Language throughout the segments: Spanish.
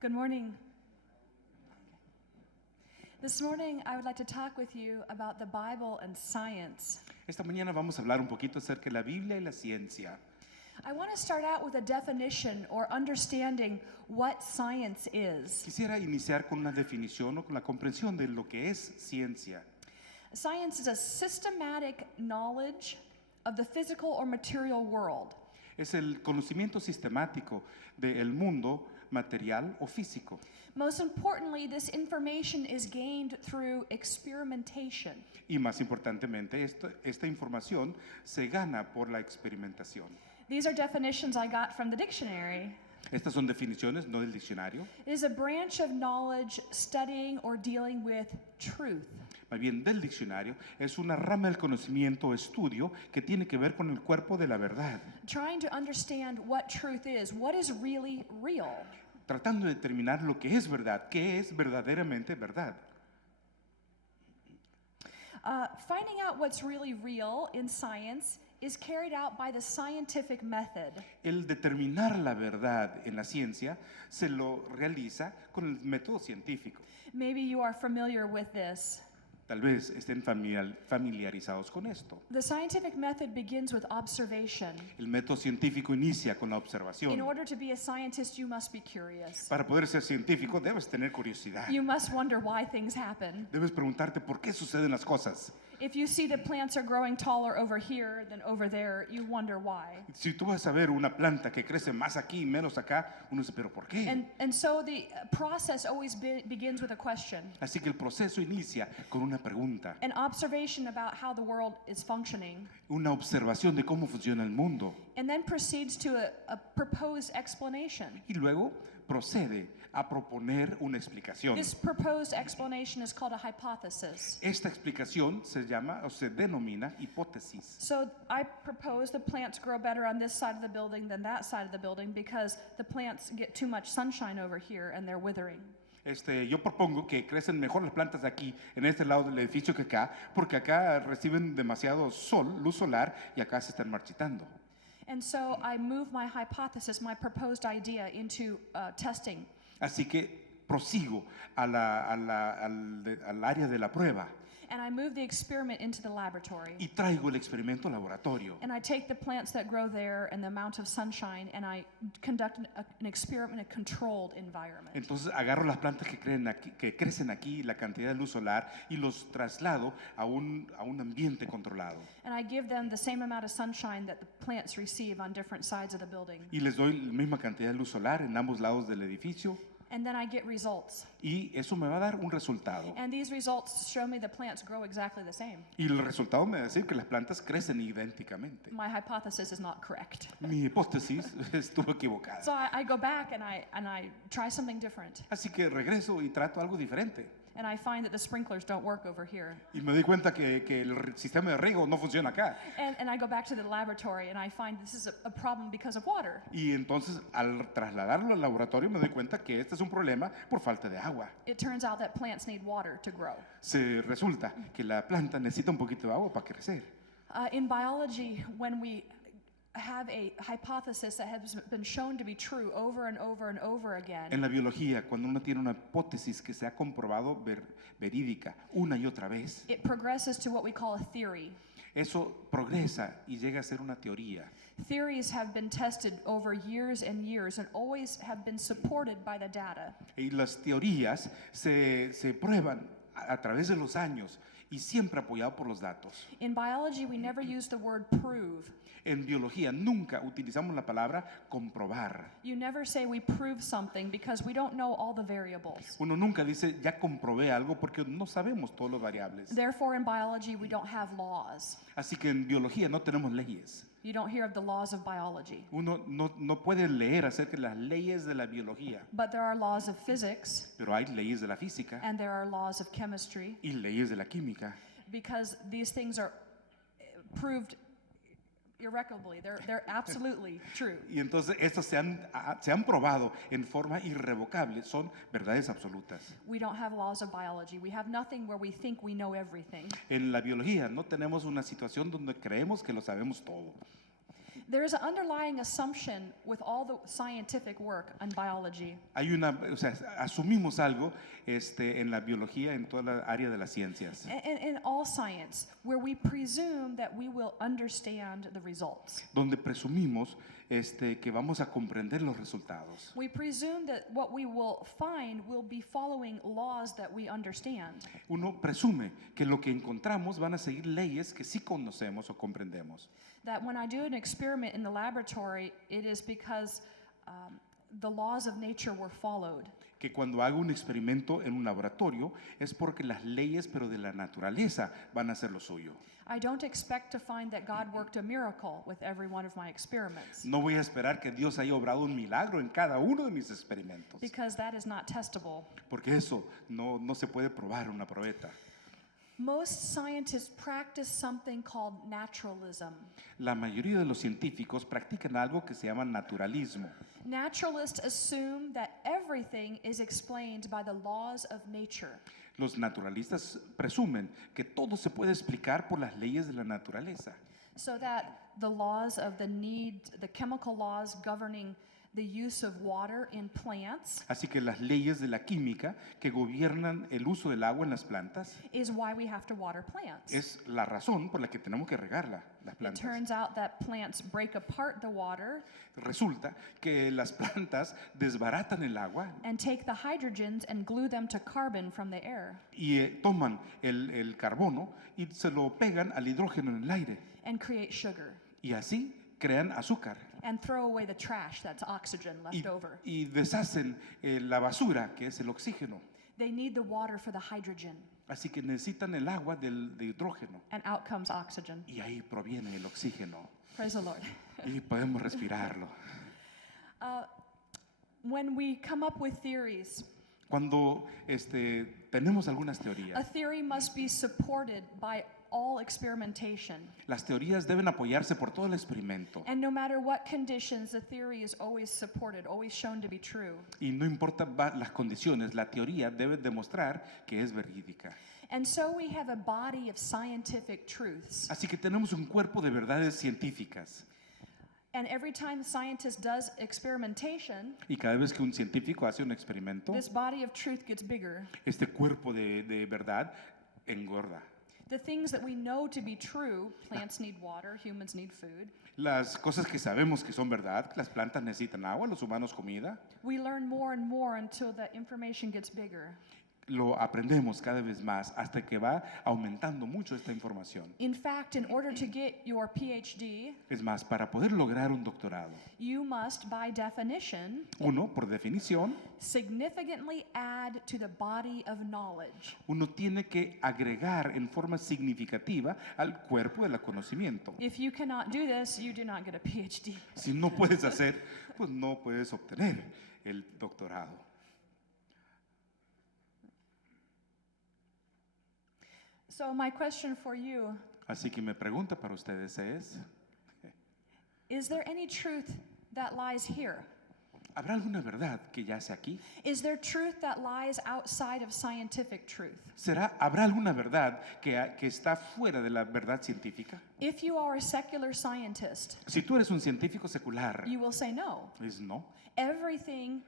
Good morning. This morning, I would like to talk with you about the Bible and science. Esta mañana vamos a hablar un poquito acerca de la Biblia y la ciencia. I want to start out with a definition or understanding what science is. Quisiera iniciar con una definición o con la comprensión de lo que es ciencia. Science is a systematic knowledge of the physical or material world. Es el conocimiento sistemático del mundo material o físico. Most importantly, this information is gained through experimentation. Y más importantemente, esta información se gana por la experimentación. These are definitions I got from the dictionary. Estas son definiciones, no del diccionario. It is a branch of knowledge studying or dealing with truth. Más bien del diccionario, es una rama del conocimiento o estudio que tiene que ver con el cuerpo de la verdad. Trying to understand what truth is, what is really real. Tratando de determinar lo que es verdad, qué es verdaderamente verdad. Finding out what's really real in science is carried out by the scientific method. El determinar la verdad en la ciencia se lo realiza con el método científico. Maybe you are familiar with this. Tal vez estén familiarizados con esto. The scientific method begins with observation. El método científico inicia con la In observación. order to be a scientist, you must be curious. Para poder ser científico debes tener curiosidad. You must wonder why things happen. Debes preguntarte por qué suceden las cosas. If you see that plants are growing taller over here than over there, you wonder why. Si tú vas a ver una planta que crece más aquí y menos acá, uno dice, ¿pero por qué? And so the process always begins with a question. Así que el proceso inicia con una pregunta, An observation about how the world is functioning, una observación de cómo funciona el mundo. and then proceeds to a proposed explanation. Y luego procede a proponer una explicación. This proposed explanation is called a hypothesis. Esta explicación se llama o se denomina hipótesis. So I propose the plants grow better on this side of the building than that side of the building because the plants get too much sunshine over here and they're withering. Yo propongo que crecen mejor las plantas aquí, en este lado del edificio que acá, porque acá reciben demasiado sol, luz solar, y acá se están marchitando. And so I move my hypothesis, my proposed idea, into testing. Así que prosigo al área de la prueba And I move the experiment into the laboratory. y traigo el experimento al laboratorio. And I take the plants that grow there and the amount of sunshine and I conduct an experiment in a controlled environment. Entonces agarro las plantas que crecen aquí, la cantidad de luz solar, y los traslado a un ambiente controlado. And I give them the same amount of sunshine that the plants receive on different sides of the building. Y les doy la misma cantidad de luz solar en ambos lados del edificio. And then I get results. Y eso me va a dar un resultado. And these results show me the plants grow exactly the same. Y el resultado me va a decir que las plantas crecen idénticamente. My hypothesis is not correct. Mi hipótesis estuvo equivocada. So I go back and I try something different. Así que regreso y trato algo diferente. And I find that the sprinklers don't work over here. Y me doy cuenta que el sistema de riego no funciona acá. And I go back to the laboratory and I find this is a problem because of water. Y entonces al trasladarlo al laboratorio me doy cuenta que este es un problema por falta de agua. It turns out that plants need water to grow. Se resulta que la planta necesita un poquito de agua para crecer. In biology, when we have a hypothesis that has been shown to be true over and over and over again, En la biología, cuando uno tiene una hipótesis que se ha comprobado verídica una y otra vez, it progresses to what we call a theory. eso progresa y llega a ser una teoría. Theories have been tested over years and years and always have been supported by the data. Y las teorías se prueban a través de los años y siempre apoyado por los datos. In biology, we never use the word prove. En biología nunca utilizamos la palabra comprobar. You never say we prove something because we don't know all the variables. Uno nunca dice ya comprobé algo porque no sabemos todos los variables. Therefore, in biology, we don't have laws. Así que en biología no tenemos leyes. You don't hear of the laws of biology. Uno no puede leer acerca de las leyes de la biología, But there are laws of physics pero hay leyes de la física and there are laws of chemistry y leyes de la química. because these things are proved irrevocably. They're absolutely true. Y entonces estas se han probado en forma irrevocable, son verdades absolutas. We don't have laws of biology. We have nothing where we think we know everything. En la biología no tenemos una situación donde creemos que lo sabemos todo. There's an underlying assumption with all the scientific work on biology Hay una, o sea, asumimos algo en la biología, en toda la área de las ciencias, and in all science where we presume that we will understand the results. donde presumimos que vamos a comprender los resultados. We presume that what we will find will be following laws that we understand. Uno presume que lo que encontramos van a seguir leyes que sí conocemos o comprendemos. That when I do an experiment in the laboratory, it is because the laws of nature were followed. Que cuando hago un experimento en un laboratorio es porque las leyes, pero de la naturaleza, van a ser lo suyo. I don't expect to find that God worked a miracle with every one of my experiments, No voy a esperar que Dios haya obrado un milagro en cada uno de mis experimentos, because that is not testable. porque eso no se puede probar en una probeta. Most scientists practice something called naturalism. La mayoría de los científicos practican algo que se llama naturalismo. Naturalists assume that everything is explained by the laws of nature. Los naturalistas presumen que todo se puede explicar por las leyes de la naturaleza. So that the laws of the chemical laws governing the use of water in plants Así que las leyes de la química que gobiernan el uso del agua en las plantas is why we have to water plants. es la razón por la que tenemos que regarla, las It plantas. turns out that plants break apart the water Resulta que las plantas desbaratan el agua and take the hydrogens and glue them to carbon from the air y toman el carbono y se lo pegan al hidrógeno en el aire and create sugar y así crean azúcar and throw away the trash that's oxygen left over. y deshacen la basura que es el oxígeno. They need the water for the hydrogen, Así que necesitan el agua de hidrógeno and out comes oxygen. y ahí proviene el oxígeno Praise the Lord. y podemos respirarlo. When we come up with theories, Cuando tenemos algunas a teorías, theory must be supported by all experimentation. las teorías deben apoyarse por todo el experimento And no matter what conditions, the theory is always supported, always shown to be true. y no importa las condiciones, la teoría debe demostrar que es verídica. And so we have a body of scientific truths. Así que tenemos un cuerpo de verdades científicas And every time a scientist does experimentation, y cada vez que un científico hace un experimento, this body of truth gets bigger. este cuerpo de verdad engorda. The things that we know to be true, plants need water, humans need food. Las cosas que sabemos que son verdad, las plantas necesitan agua, los humanos comida, We learn more and more until that information gets bigger. lo aprendemos cada vez más hasta que va aumentando mucho esta información. In fact, in order to get your PhD, Es más, para poder lograr un doctorado, you must, by definition, uno, por definición, significantly add to the body of knowledge. uno tiene que agregar en forma significativa al cuerpo del conocimiento. If you cannot do this, you do not get a PhD. Si no puedes hacer, pues no puedes obtener el doctorado. So my question for you, Así que mi pregunta para ustedes is there any truth that lies here? ¿habrá alguna verdad que yace aquí? Is there truth that lies outside of scientific truth? ¿Habrá alguna verdad que está fuera de la verdad científica? If you are a secular scientist, Si tú eres un científico secular, you will say no. es no. Everything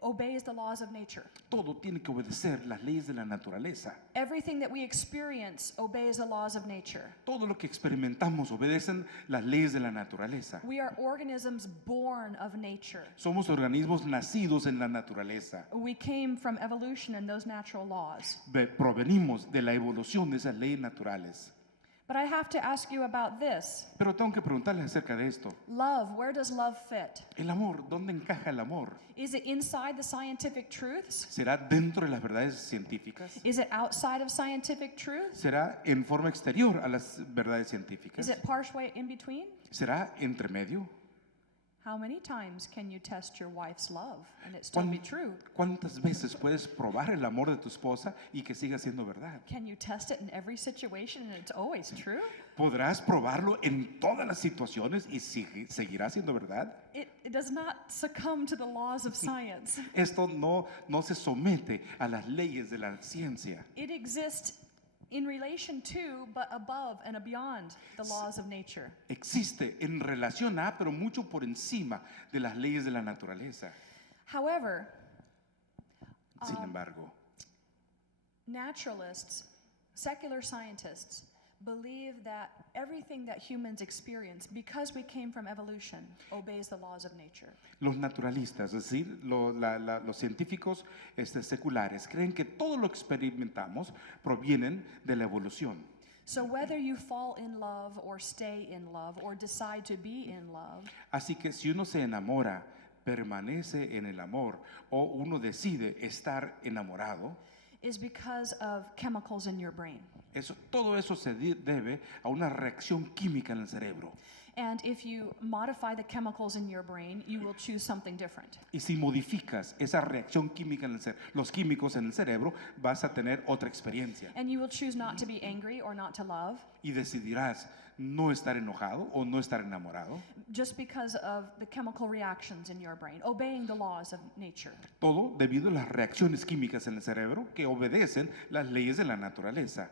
obeys the laws of nature. Todo tiene que obedecer las leyes de la naturaleza. Everything that we experience obeys the laws of nature. Todo lo que experimentamos obedecen las leyes de la naturaleza. We are organisms born of nature. Somos organismos nacidos en la naturaleza. We came from evolution and those natural laws. Provenimos de la evolución de esas leyes naturales. But I have to ask you about this. Pero tengo que preguntarles acerca de esto. Love, where does love fit? El amor, ¿dónde encaja el amor? Is it inside the scientific truths? ¿Será dentro de las verdades científicas? Is it outside of scientific truths? ¿Será en forma exterior a las verdades Is científicas? it partway in between? ¿Será entre medio? How many times can you test your wife's love and it still be true? ¿Cuántas veces puedes probar el amor de tu esposa y que siga siendo verdad? Can you test it in every situation and it's always true? ¿Podrás probarlo en todas las situaciones y seguirá siendo verdad? It does not succumb to the laws of science. Esto no se somete a las leyes de la ciencia. It exists in relation to, but above and beyond the laws of nature. Existe en relación a, pero mucho por encima de las leyes de la naturaleza. However, Sin embargo, naturalists, secular scientists, believe that everything that humans experience, because we came from evolution, obeys the laws of nature. los naturalistas, es decir, los científicos seculares, creen que todo lo que experimentamos provienen de la evolución. So whether you fall in love or stay in love or decide to be in love, Así que si uno se enamora, permanece en el amor, o uno decide estar enamorado, is because of chemicals in your brain. todo eso se debe a una reacción química en el cerebro. And if you modify the chemicals in your brain, you will choose something different. Y si modificas esa reacción química en los químicos en el cerebro, vas a tener otra experiencia. And you will choose not to be angry or not to love Y decidirás no estar enojado o no estar enamorado. just because of the chemical reactions in your brain, obeying the laws of nature. Todo debido a las reacciones químicas en el cerebro que obedecen las leyes de la naturaleza.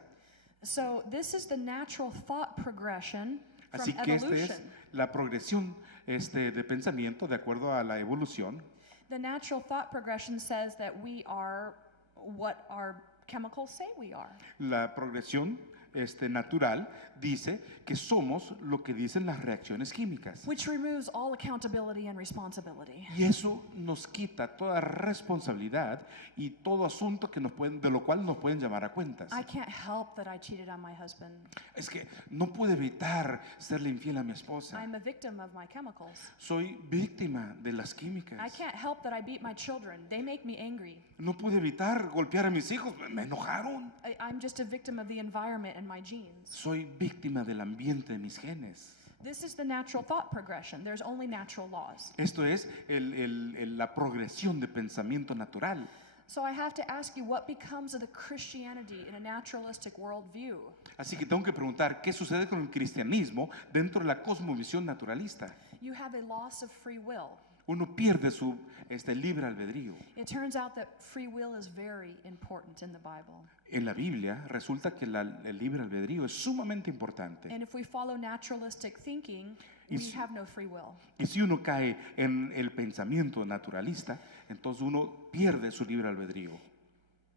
So this is the natural thought progression from Así que esta evolution. es la progresión de pensamiento de acuerdo a la evolución. The natural thought progression says that we are what our chemicals say we are. La progresión natural dice que somos lo que dicen las reacciones químicas. Which removes all accountability and responsibility. Y eso nos quita toda responsabilidad y todo asunto de lo cual nos pueden llamar a cuentas. I can't help that I cheated on my husband. Es que no puedo evitar serle infiel a mi esposa. I'm a victim of my chemicals. Soy víctima de las I químicas. can't help that I beat my children. They make me angry. No pude evitar golpear a mis hijos. Me enojaron. I'm just a victim of the environment and my genes. Soy víctima del ambiente de mis genes. This is the natural thought progression. There's only natural laws. Esto es la progresión de pensamiento natural. So I have to ask you, what becomes of the Christianity in a naturalistic worldview? Así que tengo que preguntar, ¿qué sucede con el cristianismo dentro de la cosmovisión naturalista? You have a loss of free will. Uno pierde su libre albedrío. It turns out that free will is very important in the Bible. En la Biblia resulta que el libre albedrío es sumamente importante. And if we follow naturalistic thinking, Y we si- have no free will. Y si uno cae en el pensamiento naturalista, entonces uno pierde su libre albedrío.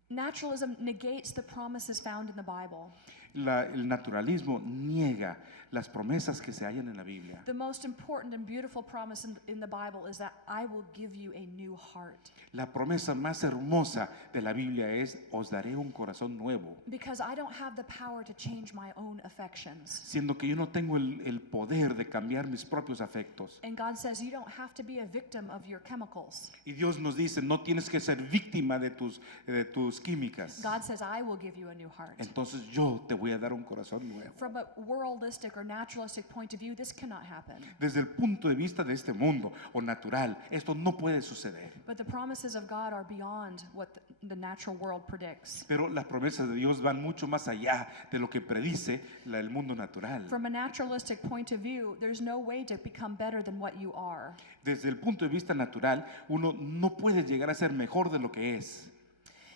Naturalism negates the promises found in the Bible. El naturalismo niega las promesas que se hallan en la Biblia. The most important and beautiful promise in the Bible is that I will give you a new heart. La promesa más hermosa de la Biblia es, os daré un corazón nuevo. Because I don't have the power to change my own affections. Siendo que yo no tengo el poder de cambiar mis propios afectos. And God says you don't have to be a victim of your chemicals. Y Dios nos dice, no tienes que ser víctima de tus químicas. God says I will give you a new heart. Entonces yo te voy a dar un corazón nuevo. From a worldistic or naturalistic point of view, this cannot happen. Desde el punto de vista de este mundo o natural, esto no puede suceder. But the promises of God are beyond what the natural world predicts. Pero las promesas de Dios van mucho más allá de lo que predice el mundo natural. From a naturalistic point of view, there's no way to become better than what you are. Desde el punto de vista natural, uno no puede llegar a ser mejor de lo que es.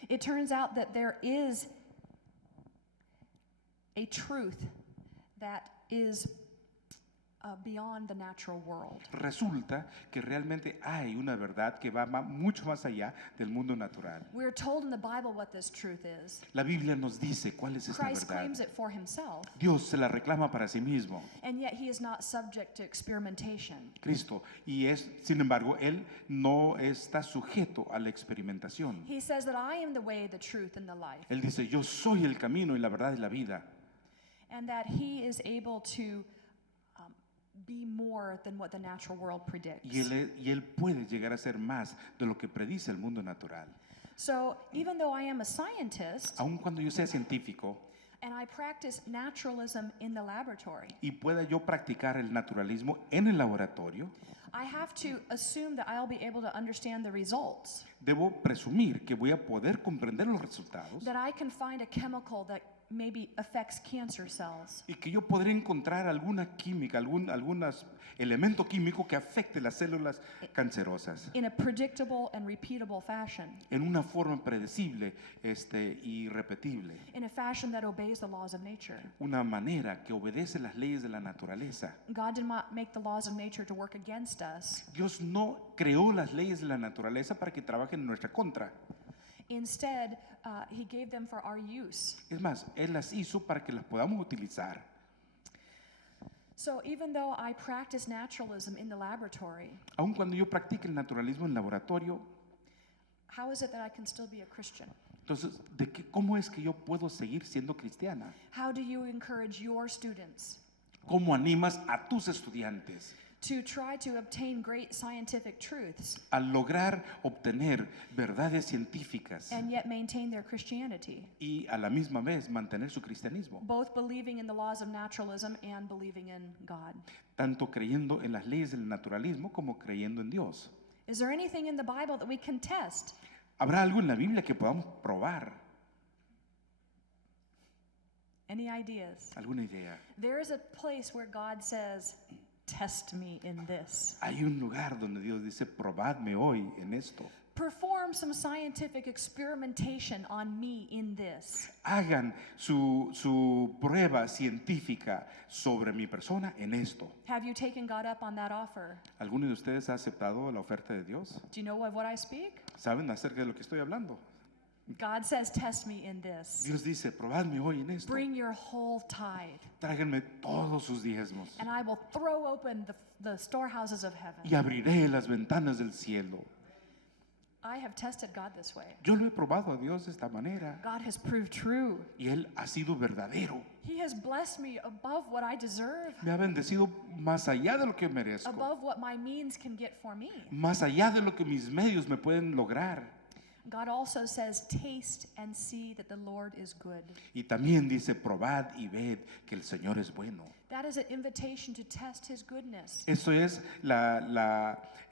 It turns out that there is a truth that is beyond the natural world. Resulta que realmente hay una verdad que va mucho más allá del mundo natural. We're told in the Bible what this truth is. La Biblia nos dice cuál es esta Christ claims verdad. it for himself, Dios se la reclama para sí mismo, and yet he is not subject to experimentation. Cristo, y sin embargo, Él no está sujeto a la experimentación. He says that I am the way, the truth, and the life, Él dice, yo soy el camino y la verdad y la vida. and that he is able to be more than what the natural world predicts. Y él puede llegar a ser más de lo que predice el mundo natural. So even though I am a scientist Aun cuando yo sea científico and I practice naturalism in the laboratory, y pueda yo practicar el naturalismo en el laboratorio, I have to assume that I'll be able to understand the results, debo presumir que voy a poder comprender los resultados, that I can find a chemical that maybe affects cancer cells. Y que yo podré encontrar alguna química, algún elemento químico que afecte las células cancerosas In a predictable and repeatable fashion, en una forma predecible y repetible. in a fashion that obeys the laws of nature. Una manera que obedece las leyes de la naturaleza. God did not make the laws of nature to work against us. Dios no creó las leyes de la naturaleza para que trabajen en nuestra contra. Instead, he gave them for our use. Es más, Él las hizo para que las podamos utilizar. So even though I practice naturalism in the laboratory, Aun cuando yo practique el naturalismo en laboratorio, how is it that I can still be a Christian? entonces, ¿cómo es que yo puedo seguir siendo cristiana? How do you encourage your students ¿Cómo animas a tus estudiantes to try to obtain great scientific truths a lograr obtener verdades científicas and yet maintain their Christianity, y a la misma vez mantener su cristianismo? both believing in the laws of naturalism and believing in God? Tanto creyendo en las leyes del naturalismo como creyendo en Dios. Is there anything in the Bible that we can test? ¿Habrá algo en la Biblia que podamos probar? Any ideas? ¿Alguna idea? There is a place where God says, test me in this. Hay un lugar donde Dios dice, probadme hoy en esto. Perform some scientific experimentation on me in this. Hagan su prueba científica sobre mi persona en esto. Have you taken God up on that offer? ¿Alguno de ustedes ha aceptado la oferta de Dios? Do you know of what I speak? ¿Saben acerca de lo que estoy hablando? God says, test me in this. Dios dice, probadme hoy en esto. Bring your whole tithe, Tráiganme todos sus diezmos and I will throw open the storehouses of heaven. y abriré las ventanas del cielo. I have tested God this way. Yo lo he probado a Dios de esta manera God has proved true. y Él ha sido verdadero. He has blessed me above what I deserve, Me ha bendecido más allá de lo que merezco, above what my means can get for me. más allá de lo que mis medios me pueden lograr. God also says, taste and see that the Lord is good. Y también dice, probad y ved que el Señor es bueno. That is an invitation to test his goodness. Esto es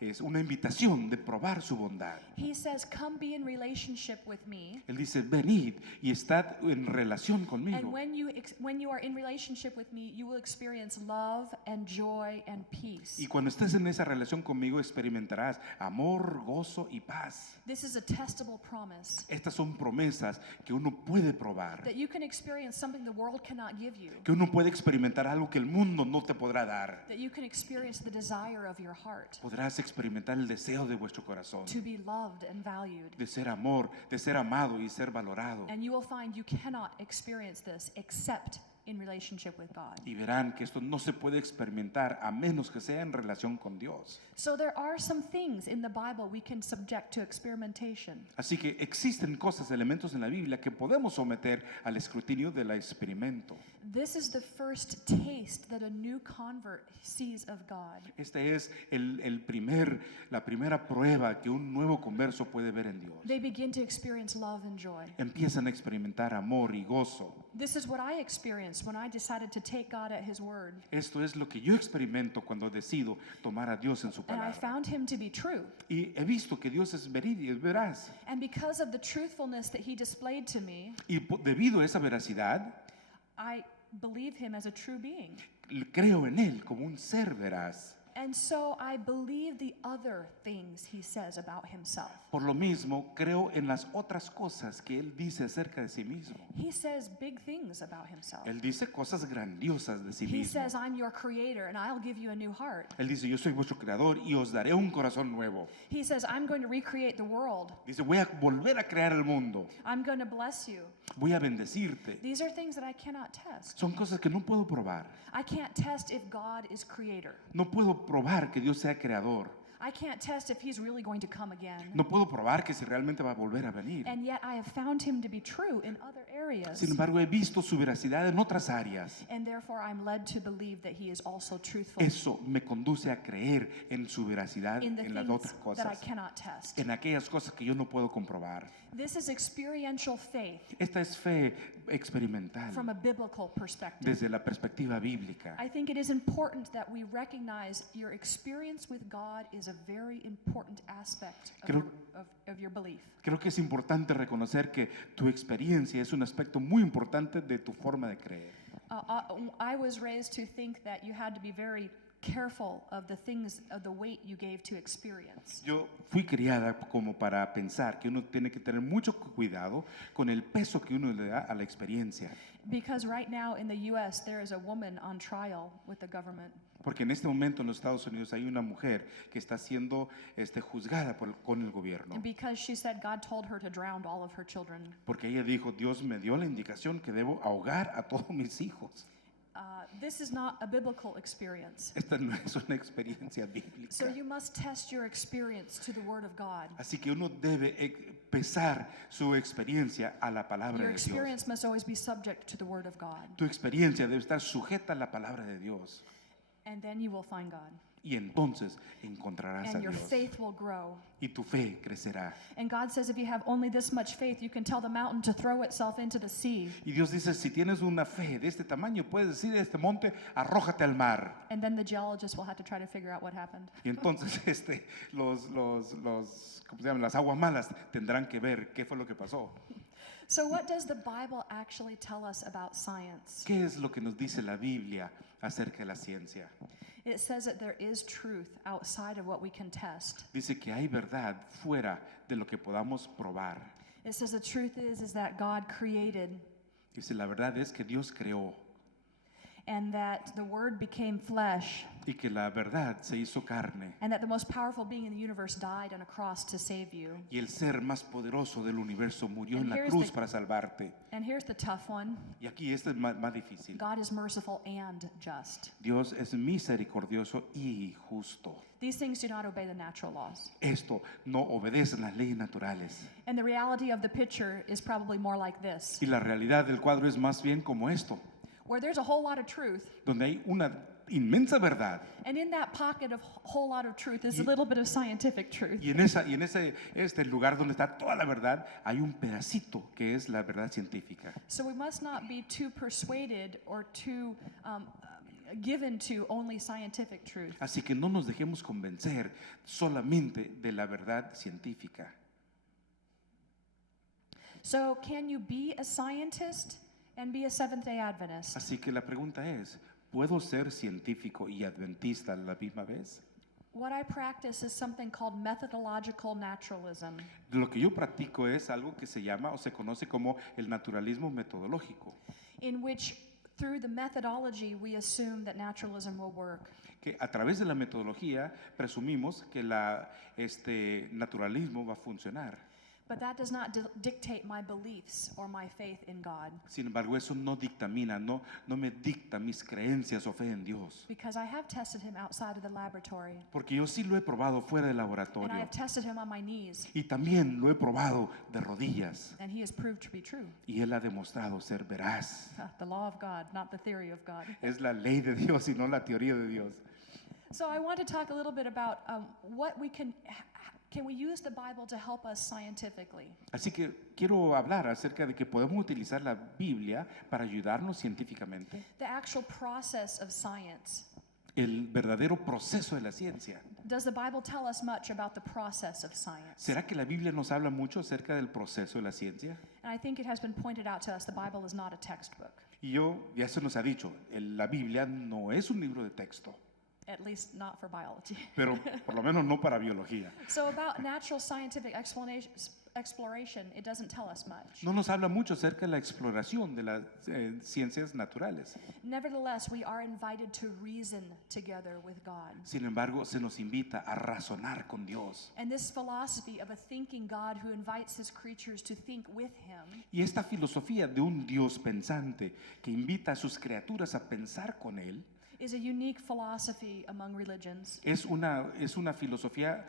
es una invitación de probar su bondad. He says, come be in relationship with me. Él dice, venid y estad en relación And conmigo. when you are in relationship with me, you will experience love and joy and peace. Y cuando estés en esa relación conmigo experimentarás amor, gozo y paz. This is a testable promise Estas son promesas que uno puede probar, that you can experience something the world cannot give you, que uno puede experimentar algo que el mundo no te podrá dar. that you can experience the desire of your heart Podrás experimentar el deseo de vuestro corazón, to be loved and valued. de ser amor, de ser amado y ser valorado. And you will find you cannot experience this except in relationship with God. Y verán que esto no se puede experimentar a menos que sea en relación con Dios. So there are some things in the Bible we can subject to experimentation. Así que existen cosas, elementos en la Biblia que podemos someter al escrutinio del experimento. This is the first taste that a new convert sees of God. Este es la primera prueba que un nuevo converso puede ver en Dios. They begin to experience love and joy. Empiezan a experimentar amor y gozo. This is what I experienced when I decided to take God at his word. Esto es lo que yo experimento cuando decido tomar a Dios en su And I palabra. found him to be true. Y he visto que Dios es verídico, es veraz. And because of the truthfulness that he displayed to me, Y debido a esa veracidad, I believe him as a true being. creo en Él como un ser veraz. And so I believe the other things he says about himself. Por lo mismo, creo en las otras cosas que Él dice acerca de sí mismo. He says big things about himself. Él dice cosas grandiosas de sí He mismo. says, I'm your creator and I'll give you a new heart. Él dice, yo soy vuestro creador y os daré un corazón nuevo. He says, I'm going to recreate the world. Dice, voy a volver a crear el mundo. I'm going to bless you. Voy a bendecirte. These are things that I cannot test. Son cosas que no puedo probar. I can't test if God is creator. No puedo probar que Dios sea creador. I can't test if he's really going to come again. No puedo probar que si realmente va a volver a venir. And yet I have found him to be true in other areas. Sin embargo, he visto su veracidad en otras áreas. And therefore I'm led to believe that he is also truthful Eso me conduce a creer en su veracidad in the en las things otras that I cosas, cannot test. en aquellas cosas que yo no puedo comprobar. This is experiential faith Esta es fe experimental from a biblical perspective. desde la perspectiva bíblica. I think it is important that we recognize your experience with God is a very important aspect of Creo, your of your belief. Creo que es importante reconocer que tu experiencia es un aspecto muy importante de tu forma de creer. I was raised to think that you had to be very careful of the things, of the weight you gave to experience. Yo fui criada como para pensar que uno tiene que tener mucho cuidado con el peso que uno le da a la experiencia. Because right now in the U.S. there is a woman on trial with the government. Porque en este momento en los Estados Unidos hay una mujer que está siendo juzgada con el gobierno. Because she said God told her to drown all of her children. Porque ella dijo, Dios me dio la indicación que debo ahogar a todos mis hijos. This is not a biblical experience. Esta no es una experiencia bíblica. So you must test your experience to the Word of God. Así que uno debe pesar su experiencia a la palabra Your de Dios. experience must always be subject to the Word of God. Tu experiencia debe estar sujeta a la palabra de Dios. And then you will find God. Y entonces encontrarás a And your Dios. faith will grow. Y tu fe crecerá. And God says if you have only this much faith, you can tell the mountain to throw itself into the sea. Y Dios dice, si tienes una fe de este tamaño, puedes decir a este monte, arrójate al mar. And then the geologist will have to try to figure out what happened. Y entonces ¿cómo se llaman? Las aguas malas tendrán que ver qué fue lo que pasó. So what does the Bible actually tell us about science? ¿Qué es lo que nos dice la Biblia acerca de la ciencia? It says that there is truth outside of what we can test. Dice que hay verdad fuera de lo que podamos probar. It says the truth is that God created Dice, la verdad es que Dios creó and that the Word became flesh y que la verdad se hizo carne. and that the most powerful being in the universe died on a cross to save you. Y el ser más poderoso del universo murió en And la here's cruz the- para salvarte. And here's the tough one. Y aquí este es más difícil. God is merciful and just. Dios es misericordioso y justo. These things do not obey the natural laws. Esto no obedece las leyes naturales. And the reality of the picture is probably more like this. Y la realidad del cuadro es más bien como esto, Where there's a whole lot of truth, donde hay una inmensa verdad. and in that pocket of whole lot of truth is a little bit of scientific truth. Y en ese lugar donde está toda la verdad, hay un pedacito que es la verdad científica. So we must not be too persuaded or too given to only scientific truth. Así que no nos dejemos convencer solamente de la verdad científica. So can you be a scientist and be a Seventh-day Adventist? Así que la pregunta es, ¿puedo ser científico y adventista a la misma vez? What I practice is something called methodological naturalism. Lo que yo practico es algo que se llama o se conoce como el naturalismo metodológico, In which, through the methodology, we assume that naturalism will work. que a través de la metodología presumimos que naturalismo va a funcionar. But that does not dictate my beliefs or my faith in God, Sin embargo, eso no dictamina, no me dicta mis creencias o fe en Dios. because I have tested him outside of the laboratory, Porque yo sí lo he probado fuera del and I laboratorio. have tested him on my knees, Y también lo he probado de rodillas. and he has proved to be true. Y él ha demostrado ser veraz. The law of God, not the theory of God. Es la ley de Dios y no la teoría de Dios. So I want to talk a little bit about what we can we use the Bible to help us scientifically? Así que quiero hablar acerca de que podemos utilizar la Biblia para ayudarnos científicamente. The actual process of science. El verdadero proceso de la ciencia. Does the Bible tell us much about the process of science? ¿Será que la Biblia nos habla mucho acerca del proceso de la ciencia? And I think it has been pointed out to us the Bible is not a textbook, Y ya se nos ha dicho, la Biblia no es un libro de texto, at least not for biology. pero por lo menos no para biología. So about natural scientific exploration, it doesn't tell us much. No nos habla mucho acerca de la exploración de las ciencias naturales. Nevertheless, we are invited to reason together with God. Sin embargo, se nos invita a razonar con Dios. And this philosophy of a thinking God who invites his creatures to think with him Y esta filosofía de un Dios pensante que invita a sus criaturas a pensar con Él is a unique philosophy among religions. es una filosofía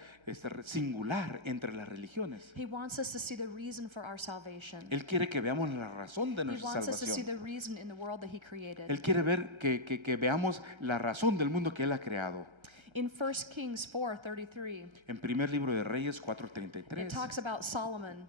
singular entre las religiones. He wants us to see the reason for our salvation. Él quiere que veamos la razón de He nuestra wants us to see salvación. the reason in the world that he created. Él quiere ver que veamos la razón del mundo que Él ha creado. In 1 Kings 4:33, En primer libro de Reyes it 4:33 talks about Solomon.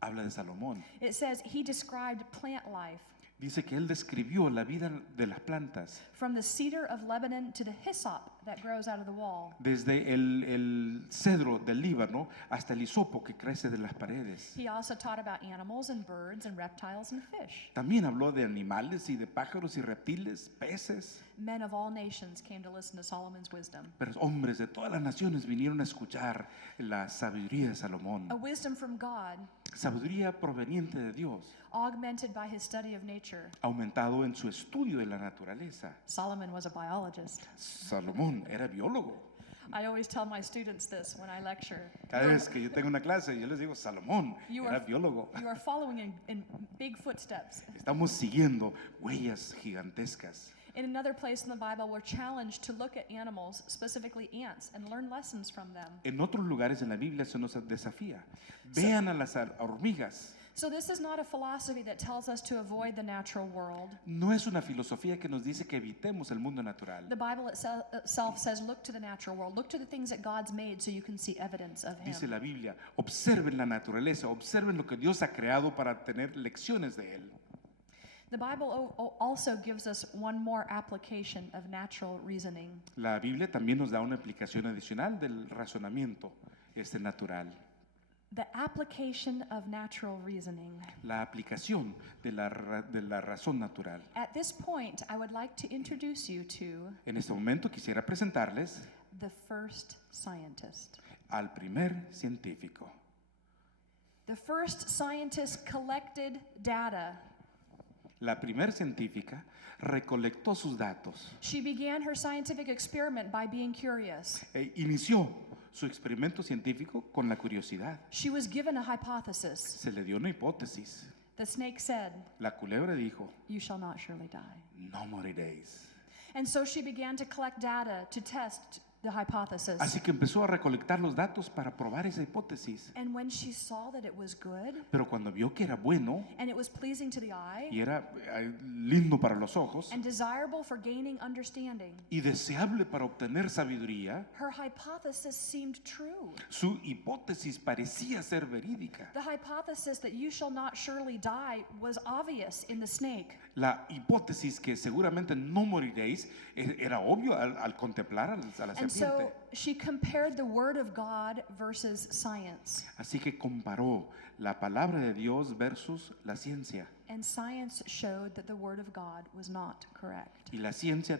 habla de Salomón. It says he described plant life. Dice que él describió la vida de las plantas, from the cedar of Lebanon to the hyssop that grows out of the wall. desde el cedro del Líbano hasta el hisopo que crece de las paredes. He also taught about animals and birds and reptiles and fish. También habló de animales y de pájaros y reptiles, peces. Men of all nations came to listen to Solomon's wisdom. Pero hombres de todas las naciones vinieron a escuchar la sabiduría de Salomón. A wisdom from God, Sabiduría proveniente de Dios, augmented by his study of nature. aumentado en su estudio de la naturaleza. Solomon was a biologist. Salomón era biólogo. I always tell my students this when I lecture. Cada vez que yo tengo una clase, yo les digo, Salomón You era are- biólogo. You are following in big footsteps. Estamos siguiendo huellas gigantescas. In another place in the Bible, we're challenged to look at animals, specifically ants, and learn lessons from them. En otros lugares en la Biblia se nos desafía. Vean a las hormigas. So this is not a philosophy that tells us to avoid the natural world. No es una filosofía que nos dice que evitemos el mundo natural. The Bible itself says, look to the natural world. Look to the things that God's made so you can see evidence of Dice Him. la Biblia, observen la naturaleza, observen lo que Dios ha creado para tener lecciones de Él. The Bible also gives us one more application of natural reasoning. La Biblia también nos da una aplicación adicional del razonamiento natural. The application of natural reasoning. La aplicación de la razón natural. At this point, I would like to introduce you to En este momento quisiera presentarles the first scientist. al primer científico. The first scientist collected data. La primer científica recolectó sus datos. She began her scientific experiment by being curious. Inició su experimento científico con la curiosidad. She was given a hypothesis. Se le dio una hipótesis. The snake said, La culebra dijo, "You shall not surely die." no moriréis. And so she began to collect data to test the hypothesis. Así que empezó a recolectar los datos para probar esa hipótesis. And when she saw that it was good Pero cuando vio que era bueno and it was pleasing to the eye y era lindo para los ojos and desirable for gaining understanding, y deseable para obtener sabiduría, her hypothesis seemed true. su hipótesis parecía ser verídica. The hypothesis that you shall not surely die was obvious in the snake. La hipótesis que seguramente no moriréis era obvio al contemplar a la And so serpiente. she compared the word of God versus science. Así que comparó la palabra de Dios versus la ciencia. And science showed that the word of God was not correct. Y la ciencia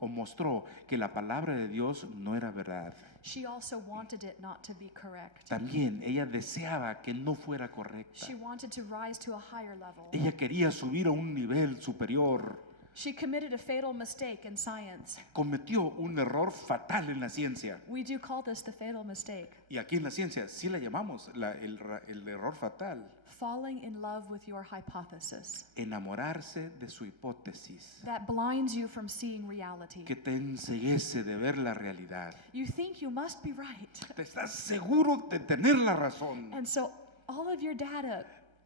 mostró que la palabra de Dios no era verdad. She also wanted it not to be correct. También ella deseaba que no fuera correcta. She wanted to rise to a higher level. Ella quería subir a un nivel superior. She committed a fatal mistake in science. Cometió un error fatal en la ciencia. We do call this the fatal mistake. Y aquí en la ciencia sí la llamamos el error fatal. Falling in love with your hypothesis. Enamorarse de su hipótesis. That blinds you from seeing reality. Que te enceguece de ver la realidad. You think you must be right. Te estás seguro de tener la razón. And so all of your data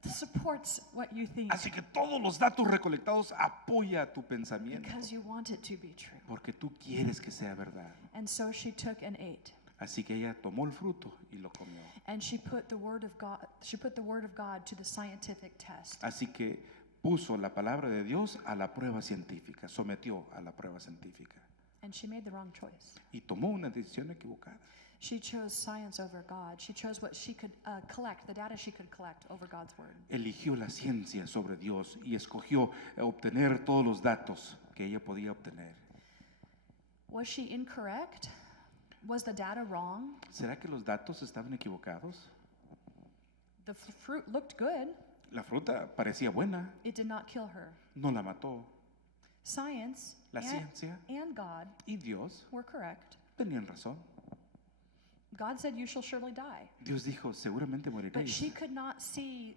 supports what you think Así que todos los datos recolectados apoya tu pensamiento. because you want it to be true. Porque tú quieres que sea verdad. And so she took and ate. Así que ella tomó el fruto y lo comió. And she put the word of God to the scientific test. Así que puso la palabra de Dios a la prueba científica, sometió a la prueba científica. And she made the wrong choice. Y tomó una decisión equivocada. She chose science over God. She chose what she could collect, the data she could collect over God's word. Eligió la ciencia sobre Dios y escogió obtener todos los datos que ella podía obtener. Was she incorrect? Was the data wrong? ¿Será que los datos estaban equivocados? The fruit looked good. La fruta parecía buena, It did not kill her. no la mató. Science La ciencia and God y Dios were correct. tenían razón. God said, "You shall surely die." Dios dijo, seguramente But moriréis. she could not see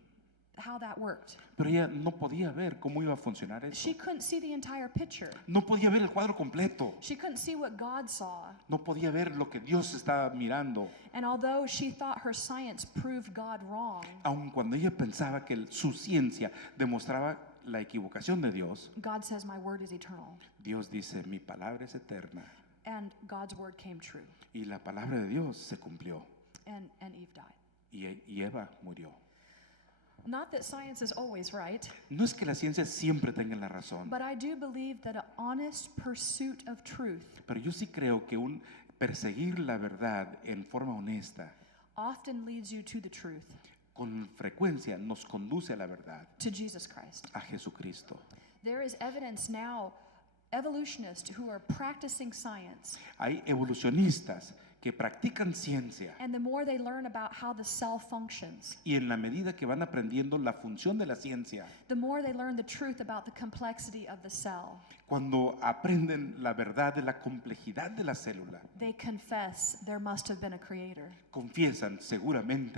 how that worked. Pero ella no podía ver cómo iba a funcionar eso. She couldn't see the entire picture. No podía ver el cuadro completo. She couldn't see what God saw. No podía ver lo que Dios estaba mirando. And although she thought her science proved God wrong, Aun cuando ella pensaba que su ciencia demostraba la equivocación de Dios, God says, "My word is eternal." Dios dice, mi palabra es eterna. And God's word came true. Y la palabra de Dios se cumplió. And Eve died. Y Eva murió. Not that science is always right, No es que la ciencia siempre tenga la razón, but I do believe that an honest pursuit of truth pero yo sí creo que perseguir la verdad en forma honesta often leads you to the truth, con frecuencia nos conduce a la verdad, to Jesus Christ. a Jesucristo. There is evidence now, evolutionists who are practicing science, Hay evolucionistas que practican ciencia and the more they learn about how the cell functions, y en la medida que van aprendiendo la función de la ciencia, the more they learn the truth about the complexity of the cell, cuando aprenden la verdad de la complejidad de la célula, they confess there must have been a creator, confiesan seguramente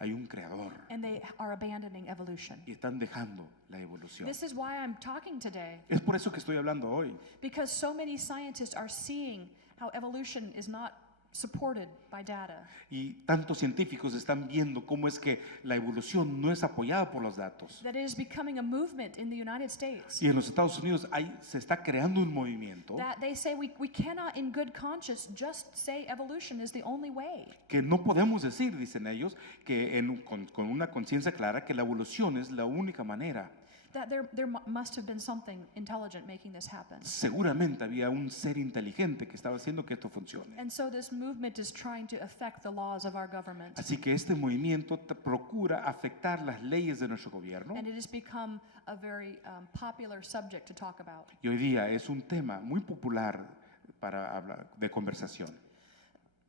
hay un creador and they are abandoning evolution. y están dejando la evolución. This is why I'm talking today, Es por eso que estoy hablando hoy, because so many scientists are seeing how evolution is not supported by data. y tantos científicos están viendo cómo es que la evolución no es apoyada por los datos. That it is becoming a movement in the United States. Y en los Estados Unidos se está creando un movimiento That they say we cannot in good conscience just say evolution is the only way. que no podemos decir, dicen ellos, que con una conciencia clara que la evolución es la única manera. That there must have been something intelligent making this happen. Seguramente había un ser inteligente que estaba haciendo que esto funcione. And so this movement is trying to affect the laws of our government. Así que este movimiento procura afectar las leyes de nuestro gobierno And it has become a very popular subject to talk about. y hoy día es un tema muy popular para hablar de conversación.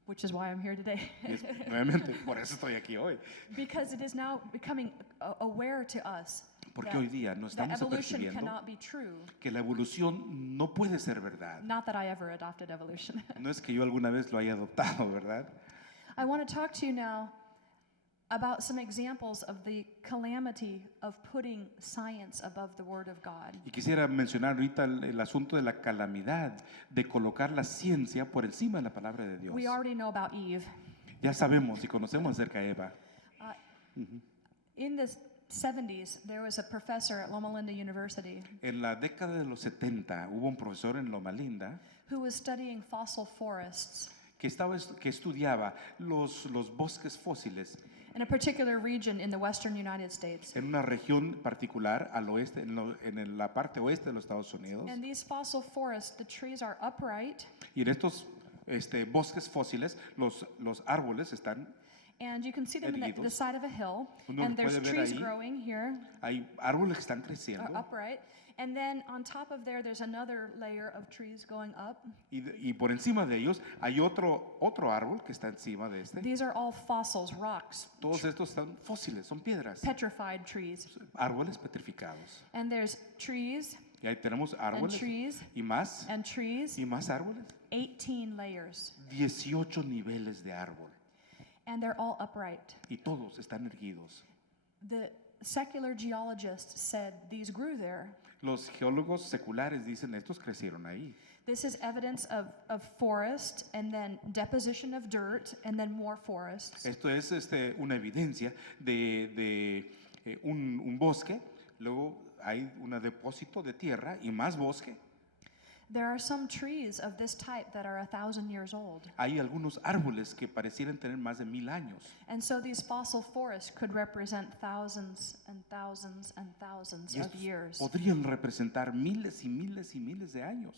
Which is why I'm here today. Y nuevamente, por eso estoy aquí hoy. Because it is now becoming aware to us Porque hoy día nos that estamos evolution apercibiendo cannot be true. que la evolución no puede ser verdad. Not that I ever adopted evolution. No es que yo alguna vez lo haya adoptado, ¿verdad? I want to talk to you now about some examples of the calamity of putting science above the Word of God. Y quisiera mencionar ahorita el asunto de la calamidad de colocar la ciencia por encima de la palabra de Dios. We already know about Eve. Ya sabemos y conocemos acerca de Eva. In the 70s, there was a professor at Loma Linda University En la década de los 70 hubo un profesor en Loma Linda who was studying fossil forests que estudiaba los bosques fósiles in a particular region in the western United States. en una región particular al oeste, en la parte oeste de los Estados Unidos. And these fossil forests, the trees are upright, Y en estos bosques fósiles, los árboles están, and you can see them in the erguidos. side of a hill, Uno and los there's puede ver trees ahí. growing here, hay árboles que están are creciendo upright, and then on top of there's another layer of trees going up. y por encima de ellos hay otro árbol que está encima de este. These are all fossils, rocks, Todos estos son fósiles, son piedras, petrified trees. árboles petrificados. And there's trees Y ahí tenemos and árboles trees y más and trees, y más árboles. 18 layers, 18 niveles de árbol and they're all upright. y todos están erguidos. The secular geologists said these grew there. Los geólogos seculares dicen estos crecieron ahí. This is evidence of forest and then deposition of dirt and then more forests. Esto es una evidencia de un bosque, luego hay un depósito de tierra y más bosque. There are some trees of this type that are 1,000 years old. Hay algunos árboles que parecieran tener más de 1000 años. And so these fossil forests could represent thousands and thousands and thousands Y of estos years. podrían representar miles y miles y miles de años.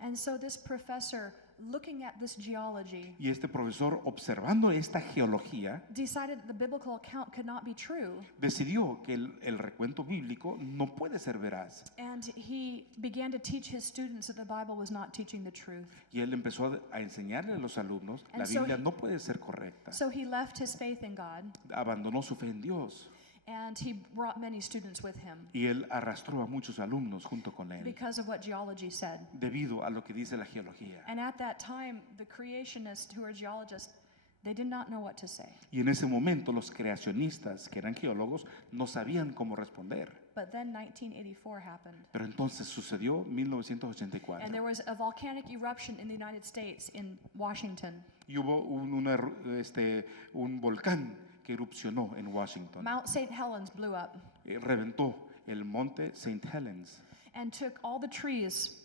And so this professor, looking at this geology, Y este profesor, observando esta geología, decided that the biblical account could not be true. decidió que el recuento bíblico no puede ser veraz. And he began to teach his students that the Bible was not teaching the truth. Y él empezó a enseñarle a los alumnos, And la so Biblia he- no puede ser correcta. So he left his faith in God, Abandonó su fe en Dios. and he brought many students with him Y él arrastró a muchos alumnos junto con él, because of what geology said. debido a lo que dice la geología. And at that time, the creationists who are geologists, they did not know what to say. Y en ese momento los creacionistas, que eran geólogos, no sabían cómo responder. But then 1984 happened. Pero entonces sucedió And 1984. there was a volcanic eruption in the United States in Washington. Y hubo un volcán que erupcionó en Washington. Mount St. Helens blew up Reventó el monte St. Helens and took all the trees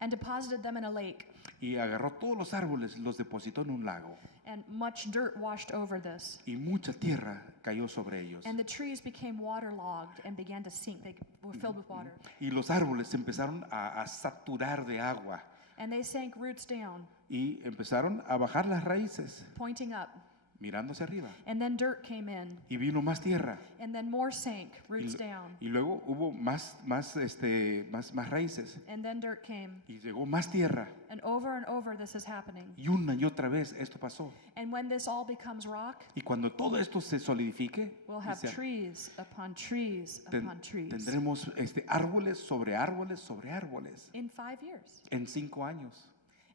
and deposited them in a lake. y agarró todos los árboles, los depositó en un lago. and much dirt washed over this. y mucha tierra cayó sobre ellos. And the trees became waterlogged and began to sink. They were filled with water. Y los árboles se empezaron a saturar de agua And they sank roots down, y empezaron a bajar las raíces, pointing up. mirando hacia arriba. And then dirt came in, Y vino más tierra. and then more sank, Y, roots down. y luego hubo más raíces. And then dirt came. Y llegó más tierra. And over this is happening. Y una y otra vez esto pasó. And when this all becomes rock, Y cuando todo esto se solidifique, we'll have dice, trees upon trees upon trees. tendremos árboles sobre árboles sobre árboles In 5 years. en 5 años.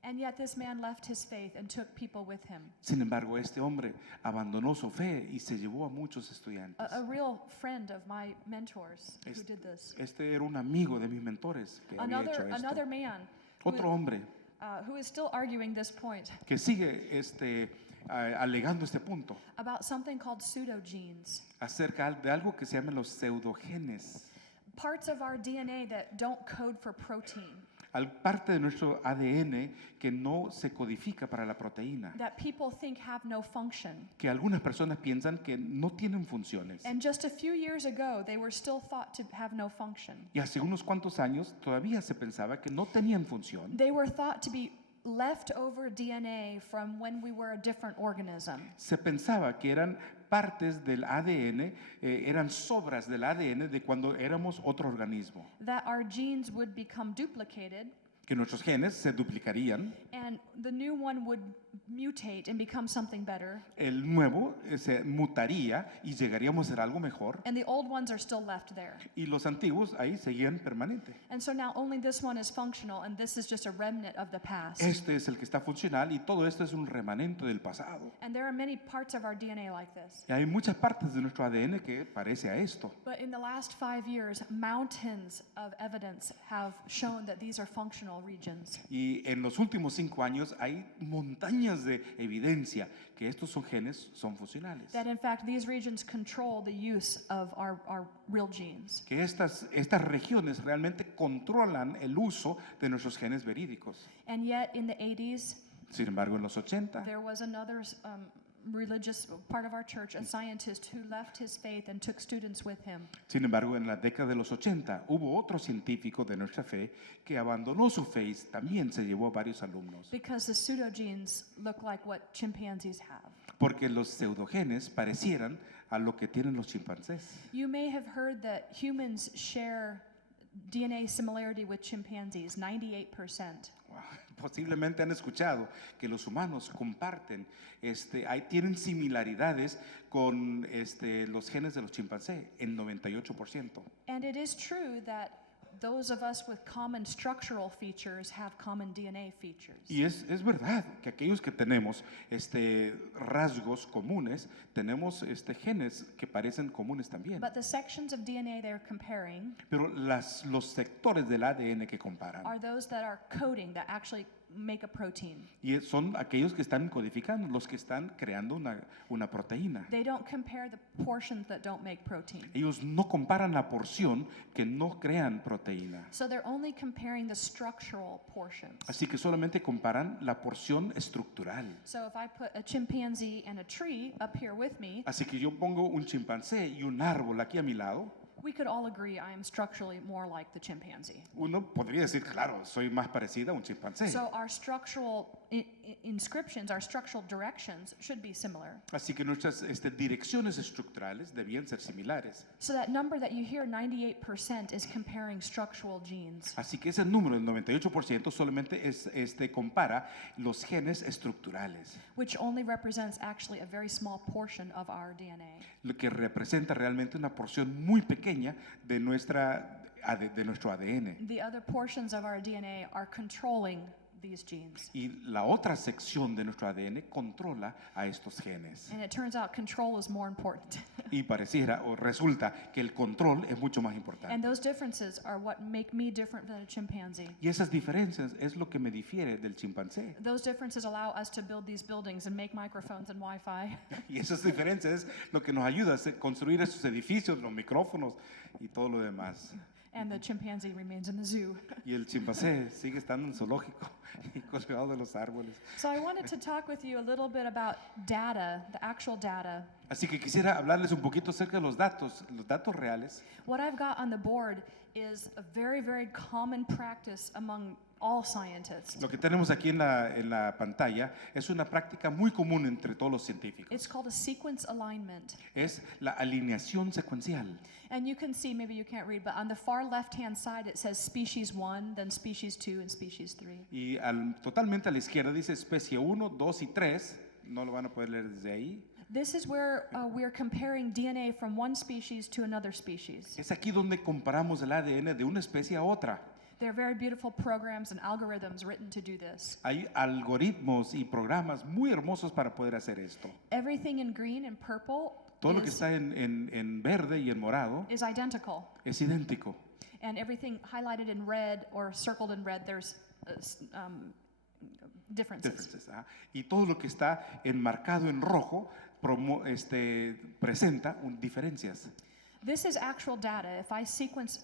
And yet this man left his faith and took people with him. Sin embargo, este hombre abandonó su fe y se llevó a muchos estudiantes. A real friend of my mentors who Este- did this. Este era un amigo de mis mentores que había hecho Another esto. man Otro hombre who is still arguing this point que sigue alegando este punto about something called pseudogenes. acerca de algo que se llama los pseudogenes. Parts of our DNA that don't code for protein, Parte de nuestro ADN que no se codifica para la proteína, that people think have no function. que algunas personas piensan que no tienen funciones. And just a few years ago, they were still thought to have no function. Y hace unos cuantos años todavía se pensaba que no tenían función. They were thought to be leftover DNA from when we were a different organism. Se pensaba que eran partes del ADN, eran sobras del ADN de cuando éramos otro organismo, That our genes would become duplicated que nuestros genes se duplicarían, and the new one would mutate and become something better, el nuevo se mutaría y llegaríamos a ser algo mejor, and the old ones are still left there. y los antiguos ahí seguían permanente. And so now only this one is functional, and this is just a remnant of the past. Este es el que está funcional y todo esto es un remanente del pasado. And there are many parts of our DNA like this. Y hay muchas partes de nuestro ADN que parece a esto. But in the last 5 years, mountains of evidence have shown that these are functional regions. Y en los últimos 5 años hay montañas de evidencia que estos genes son funcionales. That in fact, these regions control the use of our real genes. Que estas regiones realmente controlan el uso de nuestros genes verídicos. And yet, in the 80s, Sin embargo, en los 80 there was another religious part of our church, a scientist who left his faith and took students with him. Sin embargo, en la década de los 80 hubo otro científico de nuestra fe que abandonó su fe y también se llevó a varios alumnos. Because the pseudogenes look like what chimpanzees have. Porque los pseudogenes parecieran a lo que tienen los chimpancés. You may have heard that humans share DNA similarity with chimpanzees, 98%. Wow. Posiblemente han escuchado que los humanos comparten, tienen similaridades con los genes de los chimpancés en 98%. And it is true that those of us with common structural features have common DNA features. Y es verdad que aquellos que tenemos rasgos comunes, tenemos genes que parecen comunes también. But the sections of DNA they're comparing Pero los sectores del ADN que comparan are those that are coding, that actually make a protein. y son aquellos que están codificando, los que están creando una proteína. They don't compare the portions that don't make protein. Ellos no comparan la porción que no crean proteína. So they're only comparing the structural portions. Así que solamente comparan la porción estructural. So if I put a chimpanzee and a tree up here with me, Así que yo pongo un chimpancé y un árbol aquí a mi lado. we could all agree I am structurally more like the chimpanzee. Uno podría decir, claro, soy más parecida a un chimpancé. So our structural inscriptions, our structural directions should be similar. Así que nuestras direcciones estructurales debían ser similares. So that number that you hear, 98%, is comparing structural genes. Así que ese número del 98% solamente compara los genes estructurales, Which only represents actually a very small portion of our DNA. lo que representa realmente una porción muy pequeña de nuestro ADN. The other portions of our DNA are controlling these genes. Y la otra sección de nuestro ADN controla a estos genes. And it turns out control is more important. Y pareciera o resulta que el control es mucho más And importante. those differences are what make me different than a chimpanzee. Y esas diferencias es lo que me difiere del chimpancé. Those differences allow us to build these buildings and make microphones and Wi-Fi. Y esas diferencias es lo que nos ayuda a construir esos edificios, los micrófonos y todo lo demás. And the chimpanzee remains in the zoo. Y el chimpancé sigue estando en el zoológico y colgado de los árboles. So I wanted to talk with you a little bit about data, the actual data. Así que quisiera hablarles un poquito acerca de los datos reales. What I've got on the board is a very, very common practice among all scientists. Lo que tenemos aquí en la pantalla es una práctica muy común entre todos los científicos. It's called a sequence alignment. Es la alineación secuencial. And you can see, maybe you can't read, but on the far left-hand side it says species 1, then species 2, and species 3. Y totalmente a la izquierda dice especie 1, 2 y 3. No lo van a poder leer desde ahí. This is where we're comparing DNA from one species to another species. Es aquí donde comparamos el ADN de una especie a otra. There are very beautiful programs and algorithms written to do this. Hay algoritmos y programas muy hermosos para poder hacer esto. Everything in green and purple Todo lo que está en verde y en morado is identical. es idéntico. And everything highlighted in red or circled in red, there's differences. Differences, ¿ah? Y todo lo que está enmarcado en rojo presenta diferencias. This is actual data. If I sequence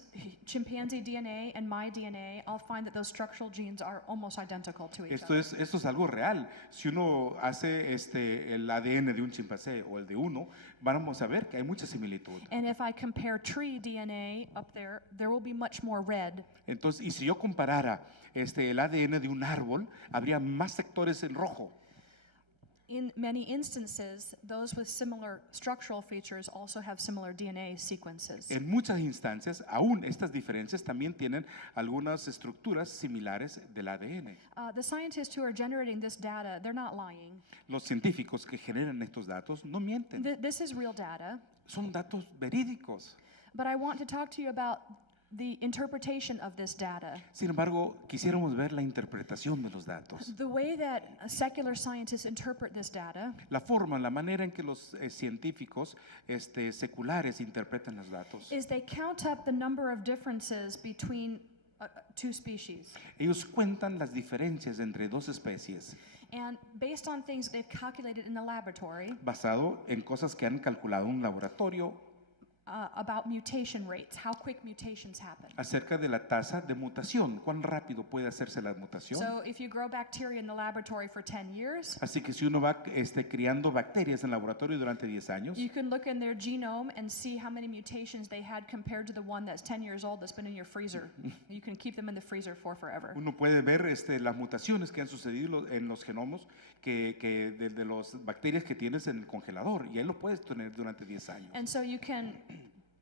chimpanzee DNA and my DNA, I'll find that those structural genes are almost identical to each other. Esto es algo real. Si uno hace el ADN de un chimpancé o el de uno, vamos a ver que hay mucha similitud. And if I compare tree DNA up there, there will be much more red. Entonces, y si yo comparara el ADN de un árbol, habría más sectores en rojo. In many instances, those with similar structural features also have similar DNA sequences. En muchas instancias, aún estas diferencias también tienen algunas estructuras similares del ADN. The scientists who are generating this data, they're not lying. Los científicos que generan estos datos no mienten. This is real data. Son datos verídicos. But I want to talk to you about the interpretation of this data. Sin embargo, quisiéramos ver la interpretación de los datos. The way that secular scientists interpret this data La forma, la manera en que los científicos seculares interpretan los datos. is they count up the number of differences between two species. Ellos cuentan las diferencias entre dos especies, And based on things they've calculated in the laboratory basado en cosas que han calculado en un laboratorio about mutation rates, how quick mutations happen. acerca de la tasa de mutación, cuán rápido puede hacerse la mutación. So if you grow bacteria in the laboratory for 10 years, Así que si uno va criando bacterias en laboratorio durante 10 años, you can look in their genome and see how many mutations they had compared to the one that's 10 years old that's been in your freezer. You can keep them in the freezer for forever. uno puede ver las mutaciones que han sucedido en los genomos de las bacterias que tienes en el congelador, y ahí lo puedes tener durante 10 años. And so you can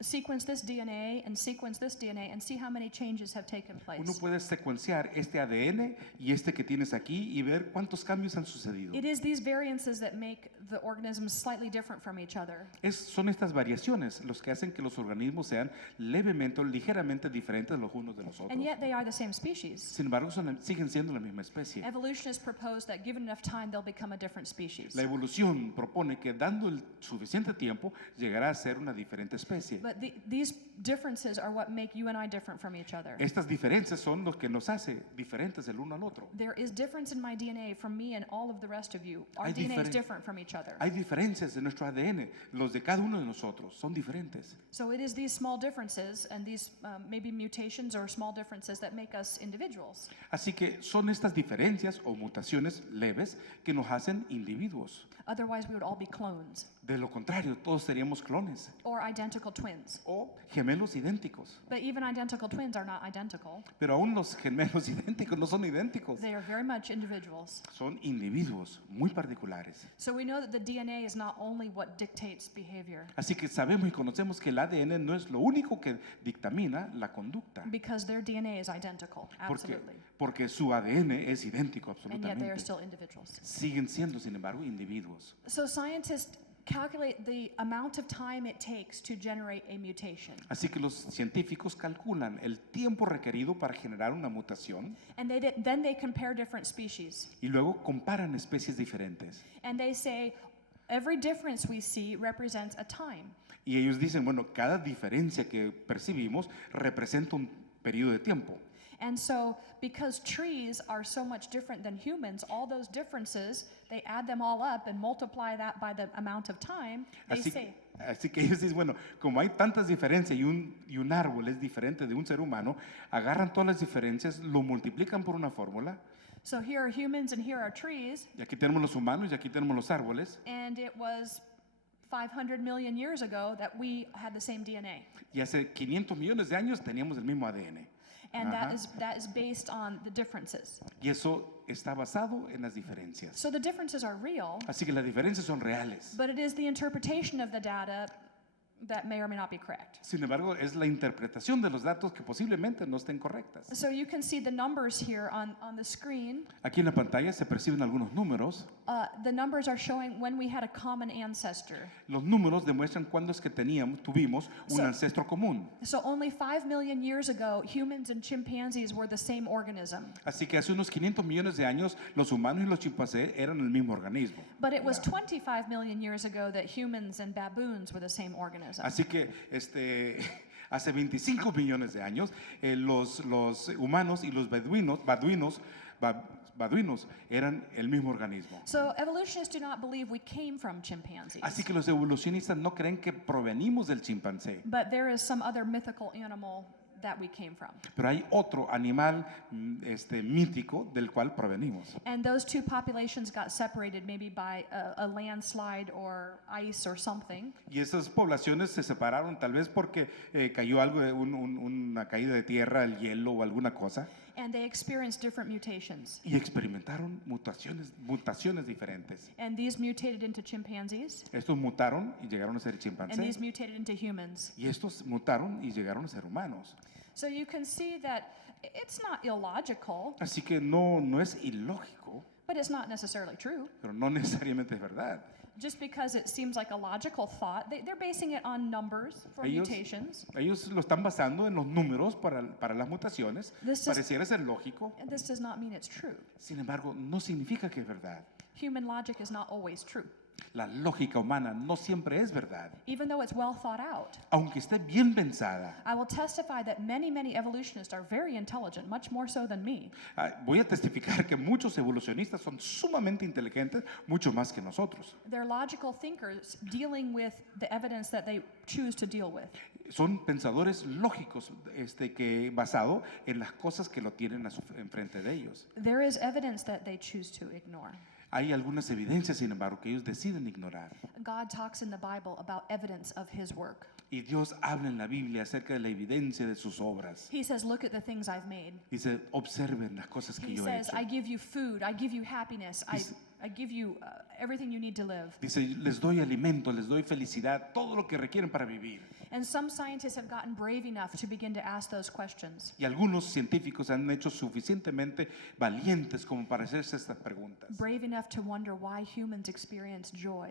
sequence this DNA and sequence this DNA and see how many changes have taken place. Uno puede secuenciar este ADN y que tienes aquí y ver cuántos cambios han sucedido. It is these variances that make the organisms slightly different from each other. Son estas variaciones los que hacen que los organismos sean levemente o ligeramente diferentes los unos de los otros. And yet they are the same species. Sin embargo, siguen siendo la misma especie. Evolutionists propose that given enough time, they'll become a different species. La evolución propone que dando el suficiente tiempo llegará a ser una diferente especie. But these differences are what make you and I different from each other. Estas diferencias son lo que nos hace diferentes el uno al otro. There is difference in my DNA from me and all of the rest of you. Our Hay DNA is diferen- different from each other. Hay diferencias en nuestro ADN, los de cada uno de nosotros son diferentes. So it is these small differences and these maybe mutations or small differences that make us individuals. Así que son estas diferencias o mutaciones leves que nos hacen individuos. Otherwise, we would all be clones De lo contrario, todos seríamos clones or identical twins. o gemelos idénticos. But even identical twins are not identical. Pero aún los gemelos idénticos no son idénticos, They are very much individuals. son individuos muy particulares. So we know that the DNA is not only what dictates behavior, Así que sabemos y conocemos que el ADN no es lo único que dictamina la conducta, because their DNA is identical, absolutely. porque su ADN es idéntico And yet they are absolutamente. still individuals. Siguen siendo, sin embargo, individuos. So scientists calculate the amount of time it takes to generate a mutation. Así que los científicos calculan el tiempo requerido para generar una mutación And then they compare different species. y luego comparan especies diferentes. And they say, every difference we see represents a time. Y ellos dicen, bueno, cada diferencia que percibimos representa un periodo de tiempo. And so, because trees are so much different than humans, all those differences, they add them all up and multiply that by the amount of time, they say. Así que ellos dicen, bueno, como hay tantas diferencias y un árbol es diferente de un ser humano, agarran todas las diferencias, lo multiplican por una fórmula, So here are humans and here are trees, y aquí tenemos los humanos y aquí tenemos los árboles, and it was 500 million years ago that we had the same DNA. y hace 500 millones de años teníamos el mismo ADN. And Ajá. that is based on the differences. Y eso está basado en las diferencias. So the differences are real, Así que las diferencias son reales. but it is the interpretation of the data that may or may not be correct. Sin embargo, es la interpretación de los datos que posiblemente no estén correctas. So you can see the numbers here on the screen. Aquí en la pantalla se perciben algunos números. The numbers are showing when we had a common ancestor. Los números demuestran cuándo es que tuvimos un So- ancestro común. So only 5 million years ago, humans and chimpanzees were the same organism. Así que hace unos 500 millones de años, los humanos y los chimpancés eran el mismo organismo. But it was 25 million years ago that humans and baboons were the same organism. Así que hace 25 millones de años, los humanos y los baduinos eran el mismo organismo. So evolutionists do not believe we came from chimpanzees. Así que los evolucionistas no creen que provenimos del chimpancé. But there is some other mythical animal that we came from. Pero hay otro animal mítico del cual provenimos. And those two populations got separated maybe by a landslide or ice or something. Y esas poblaciones se separaron tal vez porque cayó algo, una caída de tierra, el hielo o alguna cosa, And they experienced different mutations. y experimentaron mutaciones diferentes. And these mutated into chimpanzees, Estos mutaron y llegaron a ser and chimpancés. these mutated into humans. Y estos mutaron y llegaron a ser humanos. So you can see that it's not illogical, Así que no es ilógico, but it's not necessarily true. pero no necesariamente es verdad. Just because it seems like a logical thought, they're basing it on numbers for Ellos- mutations. Ellos lo están basando en los números para las mutaciones. This is- Pareciera ser lógico. And this does not mean it's true. Sin embargo, no significa que es verdad. Human logic is not always true, La lógica humana no siempre es verdad. even though it's well thought out. Aunque esté bien pensada, I will testify that many evolutionists are very intelligent, much more so than me. voy a testificar que muchos evolucionistas son sumamente inteligentes, mucho más que nosotros. They're logical thinkers dealing with the evidence that they choose to deal with. Son pensadores lógicos, que basado en las cosas que lo tienen enfrente de ellos. There is evidence that they choose to ignore. Hay algunas evidencias, sin embargo, que ellos deciden ignorar. God talks in the Bible about evidence of his work. Y Dios habla en la Biblia acerca de la evidencia de sus obras. He says, look at the things I've made. Dice, observen las cosas que He yo he says, hecho. I give you food, I give you happiness, I give you everything you need to live. Dice, les doy alimento, les doy felicidad, todo lo que requieren para vivir. And some scientists have gotten brave enough to begin to ask those questions. Y algunos científicos han hecho suficientemente valientes como para hacerse estas preguntas. Brave enough to wonder why humans experience joy.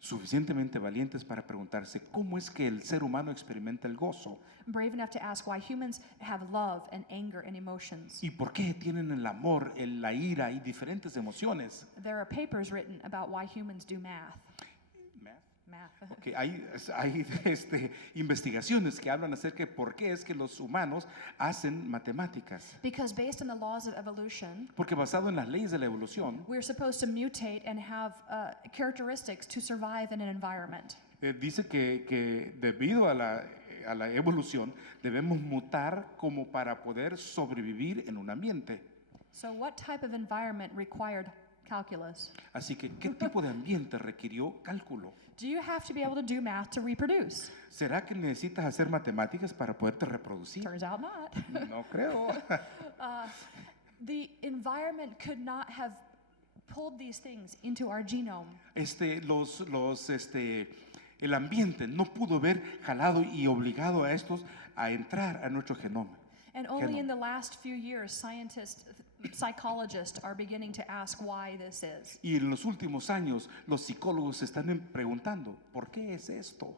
Suficientemente valientes para preguntarse cómo es que el ser humano experimenta el gozo Brave enough to ask why humans have love and anger and emotions. y por qué tienen el amor, la ira y diferentes emociones. There are papers written about why humans do math. Math. Okay, hay investigaciones que hablan acerca de por qué es que los humanos hacen matemáticas. Because based on the laws of evolution, Porque basado en las leyes de la evolución, we're supposed to mutate and have characteristics to survive in an environment. dice que debido a la evolución debemos mutar como para poder sobrevivir en un ambiente. So what type of environment required calculus? Así que, ¿qué tipo de ambiente requirió cálculo? Do you have to be able to do math to reproduce? ¿Será que necesitas hacer matemáticas para poderte reproducir? Turns out not. No creo. The environment could not have pulled these things into our genome. El ambiente no pudo haber jalado y obligado a estos a entrar a nuestro genoma. And only Genome. in the last few years, psychologists are beginning to ask why this is. Y en los últimos años, los psicólogos se están preguntando, ¿por qué es esto?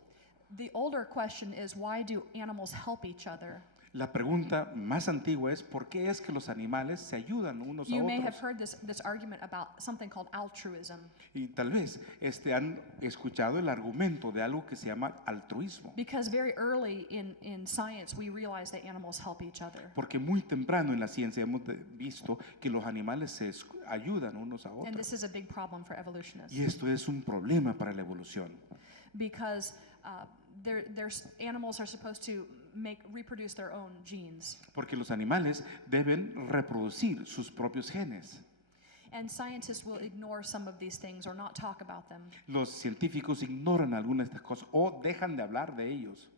The older question is, why do animals help each other? La pregunta más antigua es ¿por qué es que los animales se ayudan unos a You may have otros? heard this argument about something called altruism, Y tal vez han escuchado el argumento de algo que se llama altruismo, because very early in science we realized that animals help each other. porque muy temprano en la ciencia hemos visto que los animales se ayudan unos a And otros. this is a big problem for evolutionists, Y esto es un problema para la evolución, because animals are supposed to reproduce their own genes. porque los animales deben reproducir sus propios genes. And scientists will ignore some of these things or not talk about them. Los científicos ignoran algunas de estas cosas o dejan de hablar de ellos.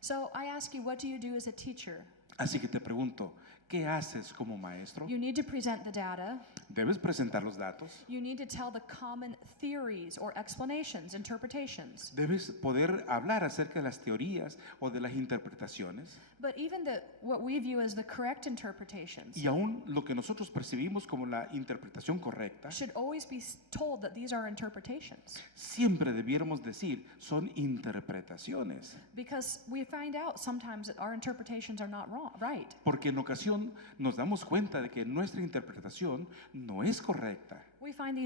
So I ask you, what do you do as a teacher? Así que te pregunto, ¿qué haces como maestro? You need to present the data. Debes presentar los datos. You need to tell the common theories or explanations, interpretations. Debes poder hablar acerca de las teorías o de las interpretaciones. But even what we view as the correct interpretations Y aún lo que nosotros percibimos como la interpretación correcta, should always be told that these are interpretations. siempre debiéramos decir son interpretaciones. Because we find out sometimes that our interpretations are not right. Porque en ocasión nos damos cuenta de que nuestra interpretación no es correcta. We find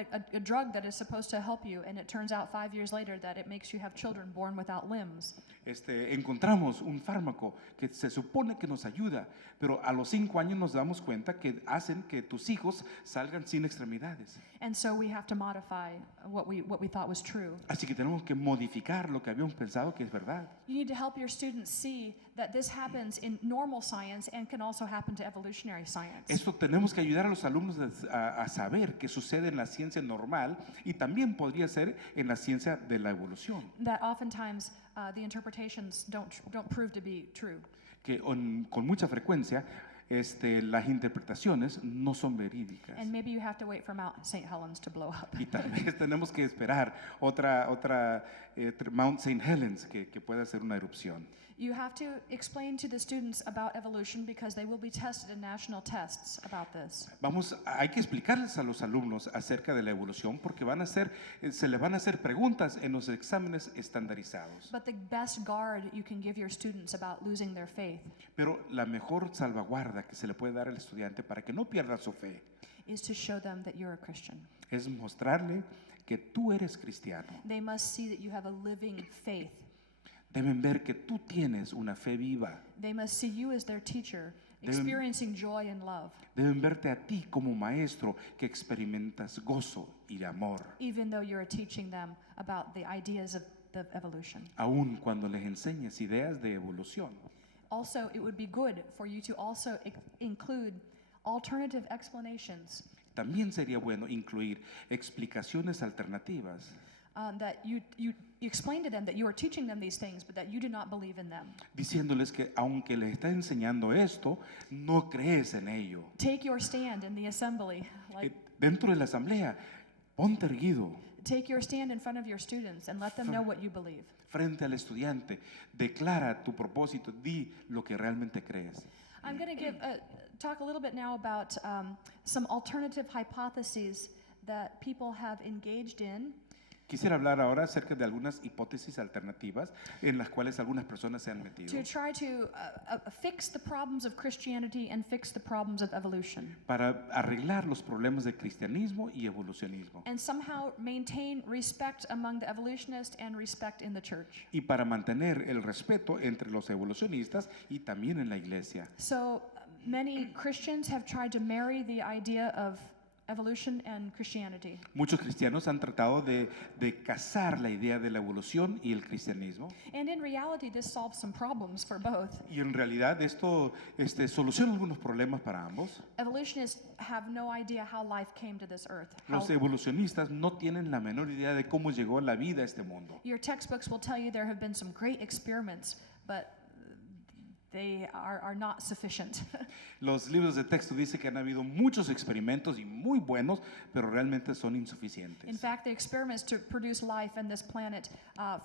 a drug that is supposed to help you, and it turns out 5 years later that it makes you have children born without limbs. Encontramos un fármaco que se supone que nos ayuda, pero a los 5 años nos damos cuenta que hacen que tus hijos salgan sin extremidades. And so we have to modify what we thought was true. Así que tenemos que modificar lo que habíamos pensado que es verdad. You need to help your students see that this happens in normal science and can also happen to evolutionary science. Esto tenemos que ayudar a los alumnos a saber que sucede en la ciencia normal y también podría ser en la ciencia de la evolución. That oftentimes the interpretations don't prove to be true. Que con mucha frecuencia las interpretaciones no son verídicas. And maybe you have to wait for Mount St. Helens to blow up. Y tal vez tenemos que esperar otra Mount St. Helens que pueda hacer una erupción. You have to explain to the students about evolution because they will be tested in national tests about this. Hay que explicarles a los alumnos acerca de la evolución porque se les van a hacer preguntas en los exámenes estandarizados. But the best guard you can give your students about losing their faith Pero la mejor salvaguarda que se le puede dar al estudiante para que no pierda su fe is to show them that you're a Christian. es mostrarle que tú eres cristiano. They must see that you have a living faith. Deben ver que tú tienes una fe viva. They must see you as their teacher, Deben- experiencing joy and love, Deben verte a ti como maestro que experimentas gozo y amor, even though you're teaching them about the ideas of the evolution. aun cuando les enseñes ideas de evolución. Also, it would be good for you to also include alternative explanations También sería bueno incluir explicaciones alternativas, that you explain to them that you are teaching them these things, but that you do not believe in them. diciéndoles que aunque les está enseñando esto, no crees en ello. Take your stand in the assembly. Dentro de la asamblea, ponte erguido Take your stand in front of your students and let them know what you believe. frente al estudiante, declara tu propósito, di lo que realmente crees. I'm going to talk a little bit now about some alternative hypotheses that people have engaged in Quisiera hablar ahora acerca de algunas hipótesis alternativas en las cuales algunas personas se han metido to try to fix the problems of Christianity and fix the problems of evolution, para arreglar los problemas del cristianismo y evolucionismo and somehow maintain respect among the evolutionists and respect in the church. y para mantener el respeto entre los evolucionistas y también en la iglesia. So many Christians have tried to marry the idea of evolution and Christianity. Muchos cristianos han tratado de casar la idea de la evolución y el cristianismo And in reality, this solves some problems for both. y en realidad esto soluciona algunos problemas para ambos. Evolutionists have no idea how life came to this earth. Los evolucionistas no tienen la menor idea de cómo llegó la vida a este mundo. Your textbooks will tell you there have been some great experiments, but they are not sufficient. Los libros de texto dicen que han habido muchos experimentos y muy buenos, pero realmente son insuficientes. In fact, the experiments to produce life on this planet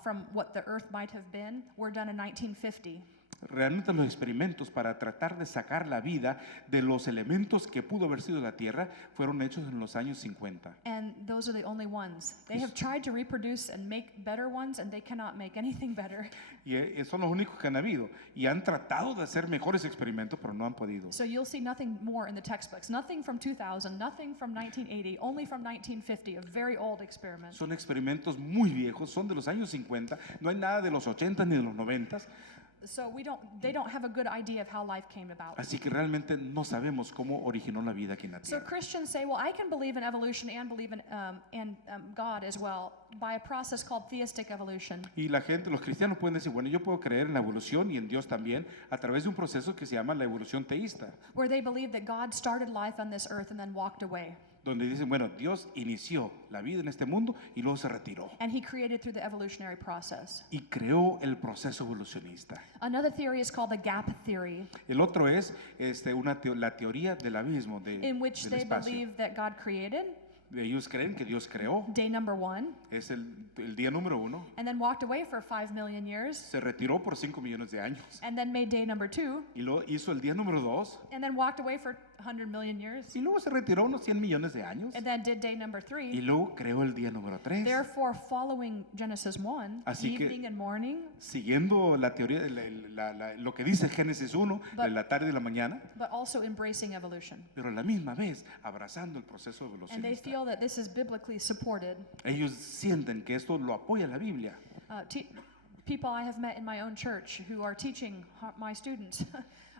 from what the earth might have been were done in 1950. Realmente los experimentos para tratar de sacar la vida de los elementos que pudo haber sido la Tierra fueron hechos en los años 50. And those are the only ones. They have tried to reproduce and make better ones, and they cannot make anything better. Y son los únicos que han habido. Y han tratado de hacer mejores experimentos, pero no han podido. So you'll see nothing more in the textbooks. Nothing from 2000, nothing from 1980, only from 1950, a very old experiment. Son experimentos muy viejos, son de los años 50. No hay nada de los 80 ni de los 90. So they don't have a good idea of how life came about. Así que realmente no sabemos cómo originó la vida aquí en la So Tierra. Christians say, well, I can believe in evolution and believe in God as well by a process called theistic evolution. Y la gente, los cristianos pueden decir, bueno, yo puedo creer en la evolución y en Dios también a través de un proceso que se llama la evolución teísta, Where they believe that God started life on this earth and then walked away. donde dicen, bueno, Dios inició la vida en este mundo y luego se retiró And he created through the evolutionary process. y creó el proceso evolucionista. Another theory is called the gap theory, El otro es la teoría del abismo, in which del they espacio. believe that God created Ellos creen que Dios creó, day number 1 es el día número 1, and then walked away for 5 million years se retiró por 5 millones de años and then made day number 2 y luego hizo el día número 2 and then walked away for 100 million years y luego se retiró unos 100 millones de años and then did day number y 3. luego creó el día número 3. Therefore, following Genesis 1, Así que- evening and morning, Siguiendo la teoría, lo que dice Génesis 1, But- de la tarde y la mañana, but also embracing evolution. pero a la misma vez abrazando el proceso And they evolucionista. feel that this is biblically supported. Ellos sienten que esto lo apoya la Biblia. People I have met in my own church who are teaching my students,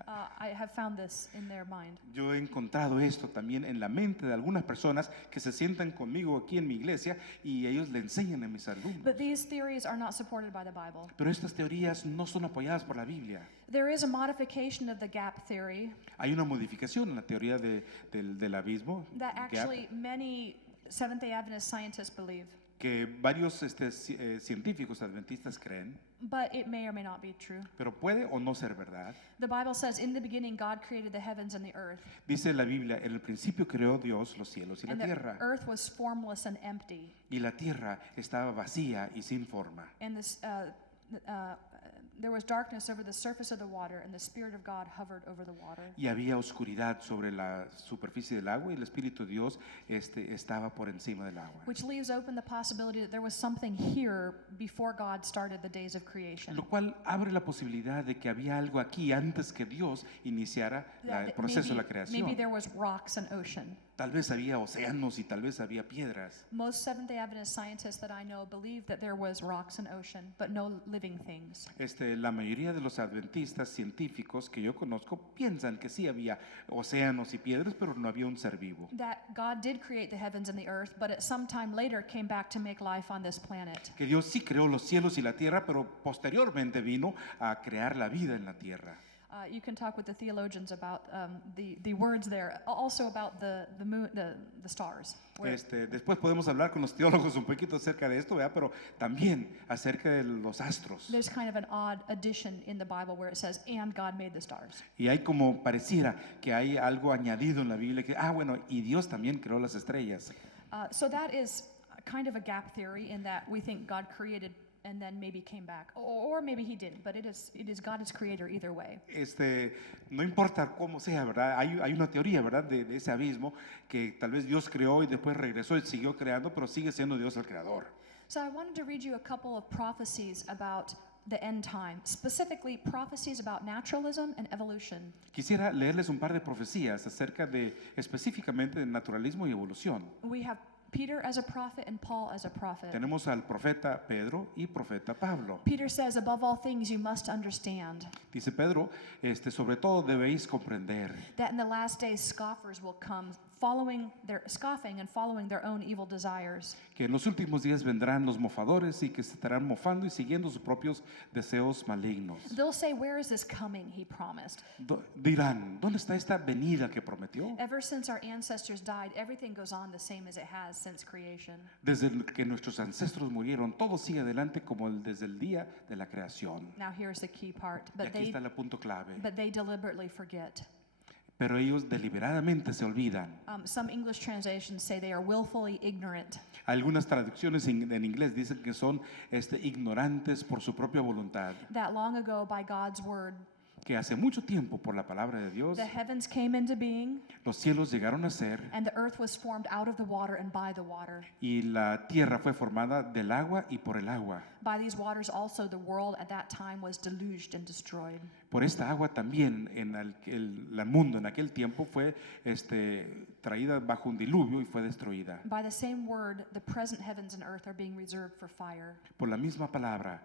I have found this in their mind. Yo he encontrado esto también en la mente de algunas personas que se sientan conmigo aquí en mi iglesia y ellos le enseñan a mis alumnos. But these theories are not supported by the Bible. Pero estas teorías no son apoyadas por la Biblia. There is a modification of the gap theory Hay una modificación en la teoría del abismo that gap, actually many Seventh-day Adventist scientists believe, que varios científicos adventistas creen, but it may or may not be true. pero puede o no ser verdad. The Bible says, in the beginning, God created the heavens and the earth, Dice la Biblia, en el principio creó Dios los cielos y la and the tierra, earth was formless and empty, y la tierra estaba vacía y sin forma. and there was darkness over the surface of the water, and the Spirit of God hovered over the water. Y había oscuridad sobre la superficie del agua y el Espíritu de Dios estaba por encima del agua. Which leaves open the possibility that there was something here before God started the days of creation. Lo cual abre la posibilidad de que había algo aquí antes que Dios iniciara el That proceso de la maybe creación. there was rocks and ocean. Tal vez había océanos y tal vez había piedras. Most Seventh-day Adventist scientists that I know believe that there was rocks and ocean, but no living things. La mayoría de los adventistas científicos que yo conozco piensan que sí había océanos y piedras, pero no había un ser vivo. That God did create the heavens and the earth, but at some time later came back to make life on this planet. Que Dios sí creó los cielos y la tierra, pero posteriormente vino a crear la vida en la tierra. You can talk with the theologians about the words there, also about the moon, the stars. where- Después podemos hablar con los teólogos un poquito acerca de esto, ¿verdad? Pero también acerca de los astros. There's kind of an odd addition in the Bible where it says, "And God made the stars." Y hay como pareciera que hay algo añadido en la Biblia que, bueno, y Dios también creó las estrellas. So that is kind of a gap theory in that we think God created and then maybe came back, or maybe He didn't. But it is God is creator either way. No importa cómo sea, ¿verdad? Hay una teoría, ¿verdad? De ese abismo que tal vez Dios creó y después regresó y siguió creando, pero sigue siendo Dios el creador. So I wanted to read you a couple of prophecies about the end time, specifically prophecies about naturalism and evolution. Quisiera leerles un par de profecías acerca específicamente de naturalismo y evolución. We have Peter as a prophet and Paul as a prophet. Tenemos al profeta Pedro y profeta Pablo. Peter says, above all things, you must understand Dice Pedro, sobre todo debéis comprender that in the last days scoffers will come, scoffing and following their own evil desires. que en los últimos días vendrán los mofadores y que se estarán mofando y siguiendo sus propios deseos malignos. They'll say, where is this coming, he promised? Dirán, ¿dónde está esta venida que prometió? Ever since our ancestors died, everything goes on the same as it has since creation. Desde que nuestros ancestros murieron, todo sigue adelante como desde el día de la creación. Now here's the key part. Y aquí está el punto clave. But they deliberately forget. pero ellos deliberadamente se olvidan. Some English translations say they are willfully ignorant. Algunas traducciones en inglés dicen que son ignorantes por su propia voluntad, That long ago, by God's word, que hace mucho tiempo por la palabra de Dios the heavens came into being, los cielos llegaron a ser and the earth was formed out of the water and by the water. y la tierra fue formada del agua y por el agua. By these waters also the world at that time was deluged and destroyed. Por esta agua también el mundo en aquel tiempo fue traída bajo un diluvio y fue destruida. By the same word, the present heavens and earth are being reserved for fire. Por la misma palabra,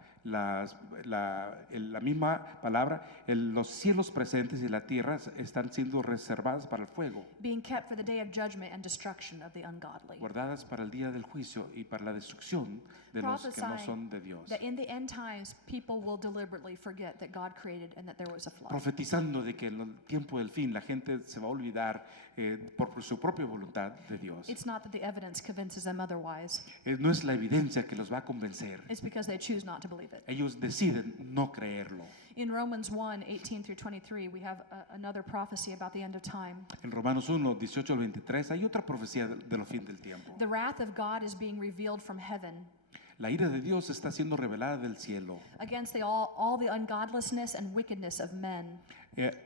los cielos presentes y la tierra están siendo reservadas para el fuego, Being kept for the day of judgment and destruction of the ungodly. guardadas para el día del juicio y para la destrucción de los que no son de Dios. That in the end times, people will deliberately forget that God created and that there was a flood. Profetizando de que en el tiempo del fin la gente se va a olvidar por su propia voluntad de Dios. It's not that the evidence convinces them otherwise. No es la evidencia que los va a convencer. It's because they choose not to believe it. Ellos deciden no creerlo. In Romans 1:18 through 23, we have another prophecy about the end of time. En Romanos 1, 18 al 23 hay otra profecía de los fin del tiempo. The wrath of God is being revealed from heaven La ira de Dios está siendo revelada del cielo against all the ungodlessness and wickedness of men,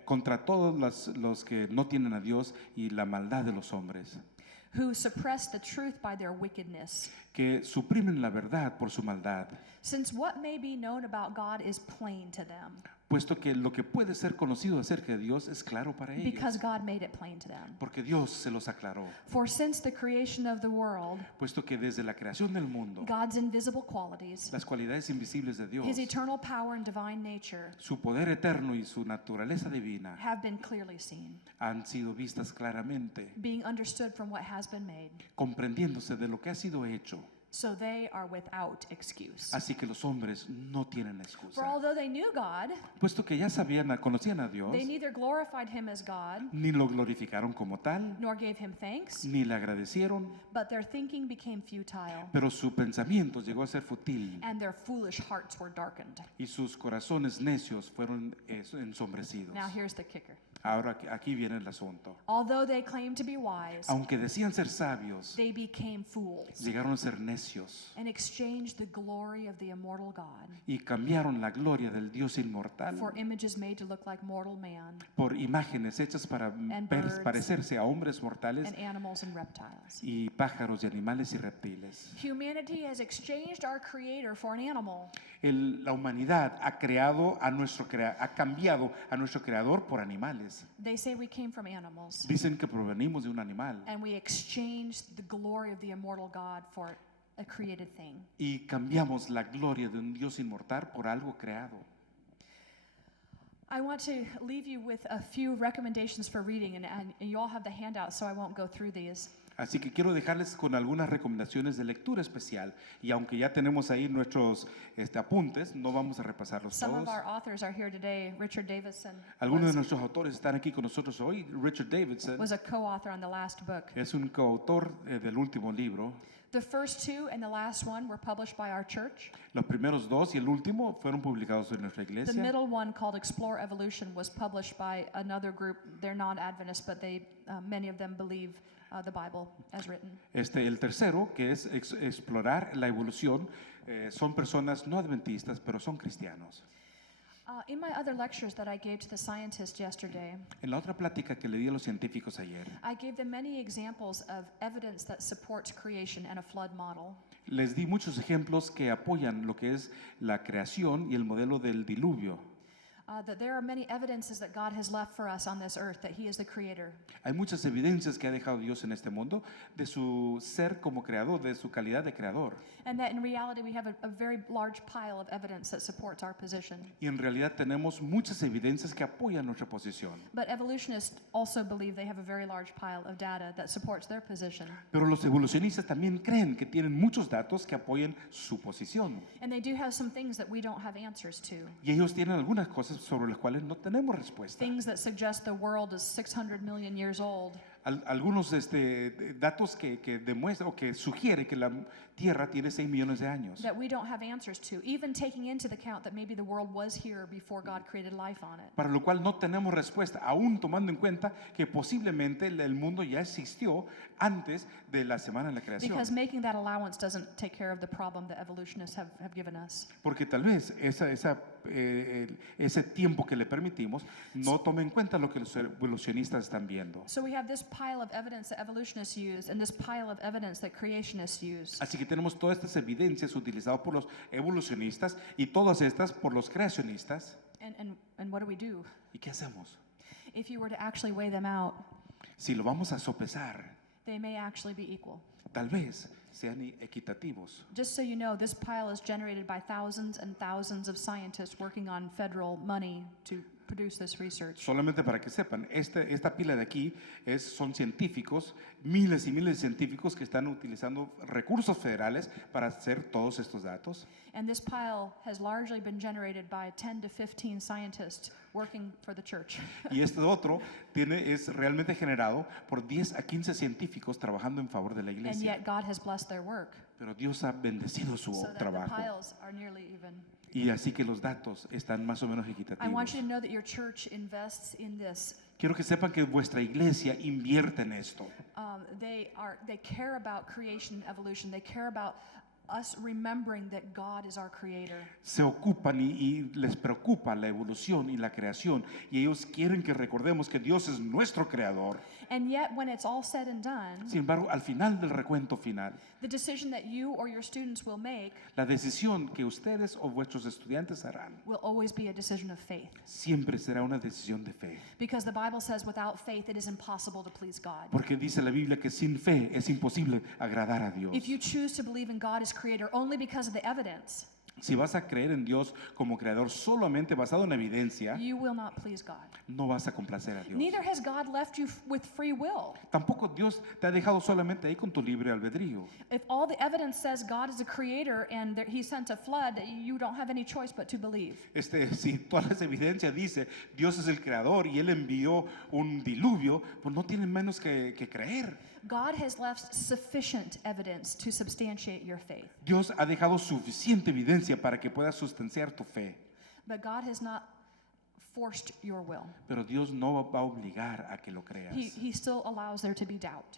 contra todos los que no tienen a Dios y la maldad de los hombres, who suppress the truth by their wickedness. que suprimen la verdad por su maldad, Since what may be known about God is plain to them, puesto que lo que puede ser conocido acerca de Dios es claro para ellos, because God made it plain to them. porque Dios se los aclaró, For since the creation of the world, puesto que desde la creación del mundo, God's invisible qualities, las cualidades invisibles de Dios, His eternal power and divine nature, su poder eterno y su naturaleza divina have been clearly seen, han sido vistas claramente, being understood from what has been made. comprendiéndose de lo que ha sido hecho. So they are without excuse. Así que los hombres no tienen For excusa, although they knew God, puesto que ya conocían a Dios, they neither glorified Him as God, ni lo glorificaron como tal, nor gave Him thanks, ni le agradecieron, but their thinking became futile, pero su pensamiento llegó a ser fútil and their foolish hearts were darkened. y sus corazones necios fueron ensombrecidos. Now here's the kicker. Ahora aquí viene el asunto. Although they claimed to be wise, Aunque decían ser sabios, they became fools llegaron a ser necios and exchanged the glory of the immortal God y cambiaron la gloria del Dios inmortal for images made to look like mortal man por imágenes hechas para birds parecerse a hombres mortales and animals and reptiles. y pájaros y animales y reptiles. Humanity has exchanged our creator for an animal. La humanidad ha cambiado a nuestro creador por animales. They say we came from animals, Dicen que provenimos de un animal and we exchanged the glory of the immortal God for a created thing. y cambiamos la gloria de un Dios inmortal por algo creado. I want to leave you with a few recommendations for reading, and you all have the handout, so I won't go through these. Así que quiero dejarles con algunas recomendaciones de lectura especial y aunque ya tenemos ahí nuestros apuntes, no vamos a repasarlos Some of todos. our authors are here today. Richard Davidson Algunos de nuestros autores están aquí con nosotros hoy. Richard Davidson was a co-author on the last book. es un coautor del último libro. The first two and the last one were published by our church. Los primeros dos y el último fueron publicados en nuestra The iglesia. middle one, called Explore Evolution, was published by another group. They're non-Adventists, but many of them believe the Bible as written. El tercero, que es explorar la evolución, son personas no adventistas, pero son cristianos. In my other lectures that I gave to the scientists yesterday, En la otra plática que le di a los científicos ayer, I gave them many examples of evidence that supports creation and a flood model. les di muchos ejemplos que apoyan lo que es la creación y el modelo del diluvio. That there are many evidences that God has left for us on this earth, that He is the creator. Hay muchas evidencias que ha dejado Dios en este mundo de su ser como creador, de su calidad de creador. And that in reality we have a very large pile of evidence that supports our position. Y en realidad tenemos muchas evidencias que apoyan nuestra posición. But evolutionists also believe they have a very large pile of data that supports their position. Pero los evolucionistas también creen que tienen muchos datos que apoyan su posición. And they do have some things that we don't have answers to. Y ellos tienen algunas cosas sobre las cuales no tenemos respuesta. Things that suggest the world is 600 million years old. algunos datos que demuestran o que sugiere que la Tierra tiene 6 millones de años. that we don't have answers to, even taking into account that maybe the world was here before God created life on it. Para lo cual no tenemos respuesta, aún tomando en cuenta que posiblemente el mundo ya existió antes de la semana de la creación. Because making that allowance doesn't take care of the problem that evolutionists have given us. Porque tal vez ese tiempo que le permitimos no tome en cuenta lo que los evolucionistas están viendo. So we have this pile of evidence that evolutionists use and this pile of evidence that creationists use. Así que tenemos todas estas evidencias utilizadas por los evolucionistas y todas estas por los creacionistas. And what do we do? ¿Y qué hacemos? If you were to actually weigh them out, Si lo vamos a sopesar, they may actually be equal. tal vez sean equitativos. Just so you know, this pile is generated by thousands and thousands of scientists working on federal money to produce this research. Solamente para que sepan, esta pila de aquí son científicos, miles y miles de científicos que están utilizando recursos federales para hacer todos estos datos. And this pile has largely been generated by 10 to 15 scientists working for the church. Y este otro es realmente generado por 10 a 15 científicos trabajando en favor de la And iglesia. yet God has blessed their work Pero Dios ha bendecido su so that the trabajo. piles are nearly even. Y así que los datos están más o menos I equitativos. want you to know that your church invests in this. Quiero que sepan que vuestra iglesia invierte en esto. They care about creation and evolution. They care about us remembering that God is our creator. Se ocupan y les preocupa la evolución y la creación. Y ellos quieren que recordemos que Dios es nuestro creador. And yet, when it's all said and done, Sin embargo, al final del recuento final, the decision that you or your students will make la decisión que ustedes o vuestros estudiantes harán will always be a decision of faith. siempre será una decisión de fe. Because the Bible says without faith it is impossible to please God. Porque dice la Biblia que sin fe es imposible agradar a Dios. If you choose to believe in God as creator only because of the evidence, Si vas a creer en Dios como creador solamente basado en evidencia, you will not please God. no vas a complacer a Dios. Neither has God left you with free will. Tampoco Dios te ha dejado solamente ahí con tu libre albedrío. If all the evidence says God is a creator and that he sent a flood, you don't have any choice but to believe. Si toda esa evidencia dice Dios es el creador y Él envió un diluvio, pues no tienen menos que creer. God has left sufficient evidence to substantiate your faith. Dios ha dejado suficiente evidencia para que puedas sustanciar tu fe. But God has not forced your will. Pero Dios no va a obligar a que lo creas. He still allows there to be doubt.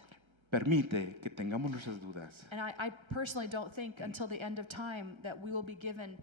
Permite que tengamos nuestras dudas. And I personally don't think until the end of time that we will be given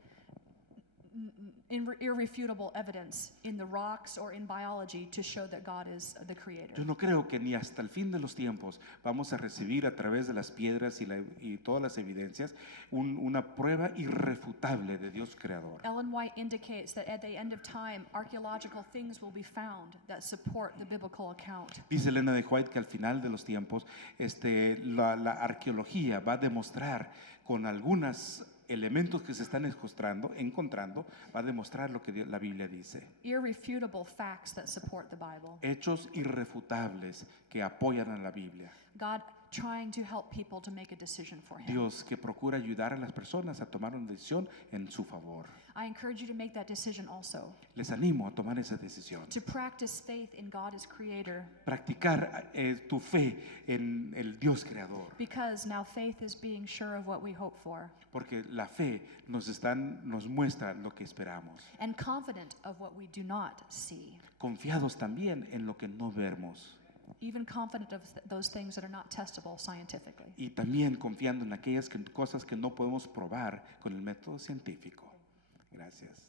irrefutable evidence in the rocks or in biology to show that God is the creator. Yo no creo que ni hasta el fin de los tiempos vamos a recibir a través de las piedras y todas las evidencias una prueba irrefutable de Dios creador. Ellen White indicates that at the end of time, archaeological things will be found that support the biblical account. Dice Elena de White que al final de los tiempos la arqueología va a demostrar con algunos elementos que se están encontrando, va a demostrar lo que la Biblia dice. Irrefutable facts that support the Bible. Hechos irrefutables que apoyan a la Biblia. God trying to help people to make a decision for him. Dios que procura ayudar a las personas a tomar una decisión en su favor. I encourage you to make that decision also. Les animo a tomar esa decisión. To practice faith in God as creator. Practicar tu fe en el Dios creador. Because now faith is being sure of what we hope for. Porque la fe nos muestra lo que esperamos. And confident of what we do not see. Confiados también en lo que no vemos. Even confident of those things that are not testable scientifically. Y también confiando en aquellas cosas que no podemos probar con el método científico. Gracias.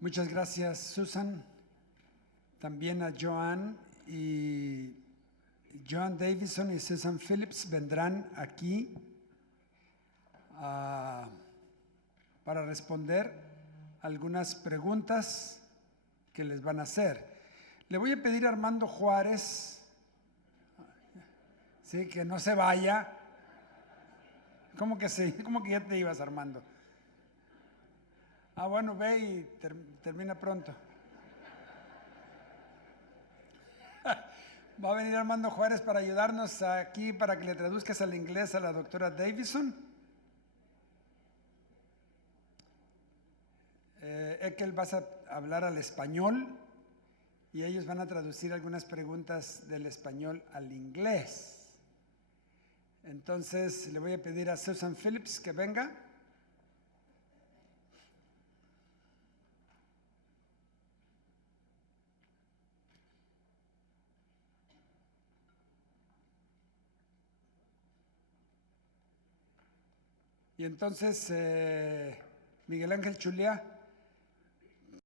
Muchas gracias, Susan. También a Joan y Joan Davison y Susan Phillips vendrán aquí para responder algunas preguntas que les van a hacer. Le voy a pedir a Armando Juárez, sí, que no se vaya. ¿Cómo que sí? ¿Cómo que ya te ibas, Armando? Bueno, ve y termina pronto. Va a venir Armando Juárez para ayudarnos aquí, para que le traduzcas al inglés a la doctora Davison. Ekel, vas a hablar al español y ellos van a traducir algunas preguntas del español al inglés. Entonces le voy a pedir a Susan Phillips que venga. Y entonces, Miguel Ángel Chulia,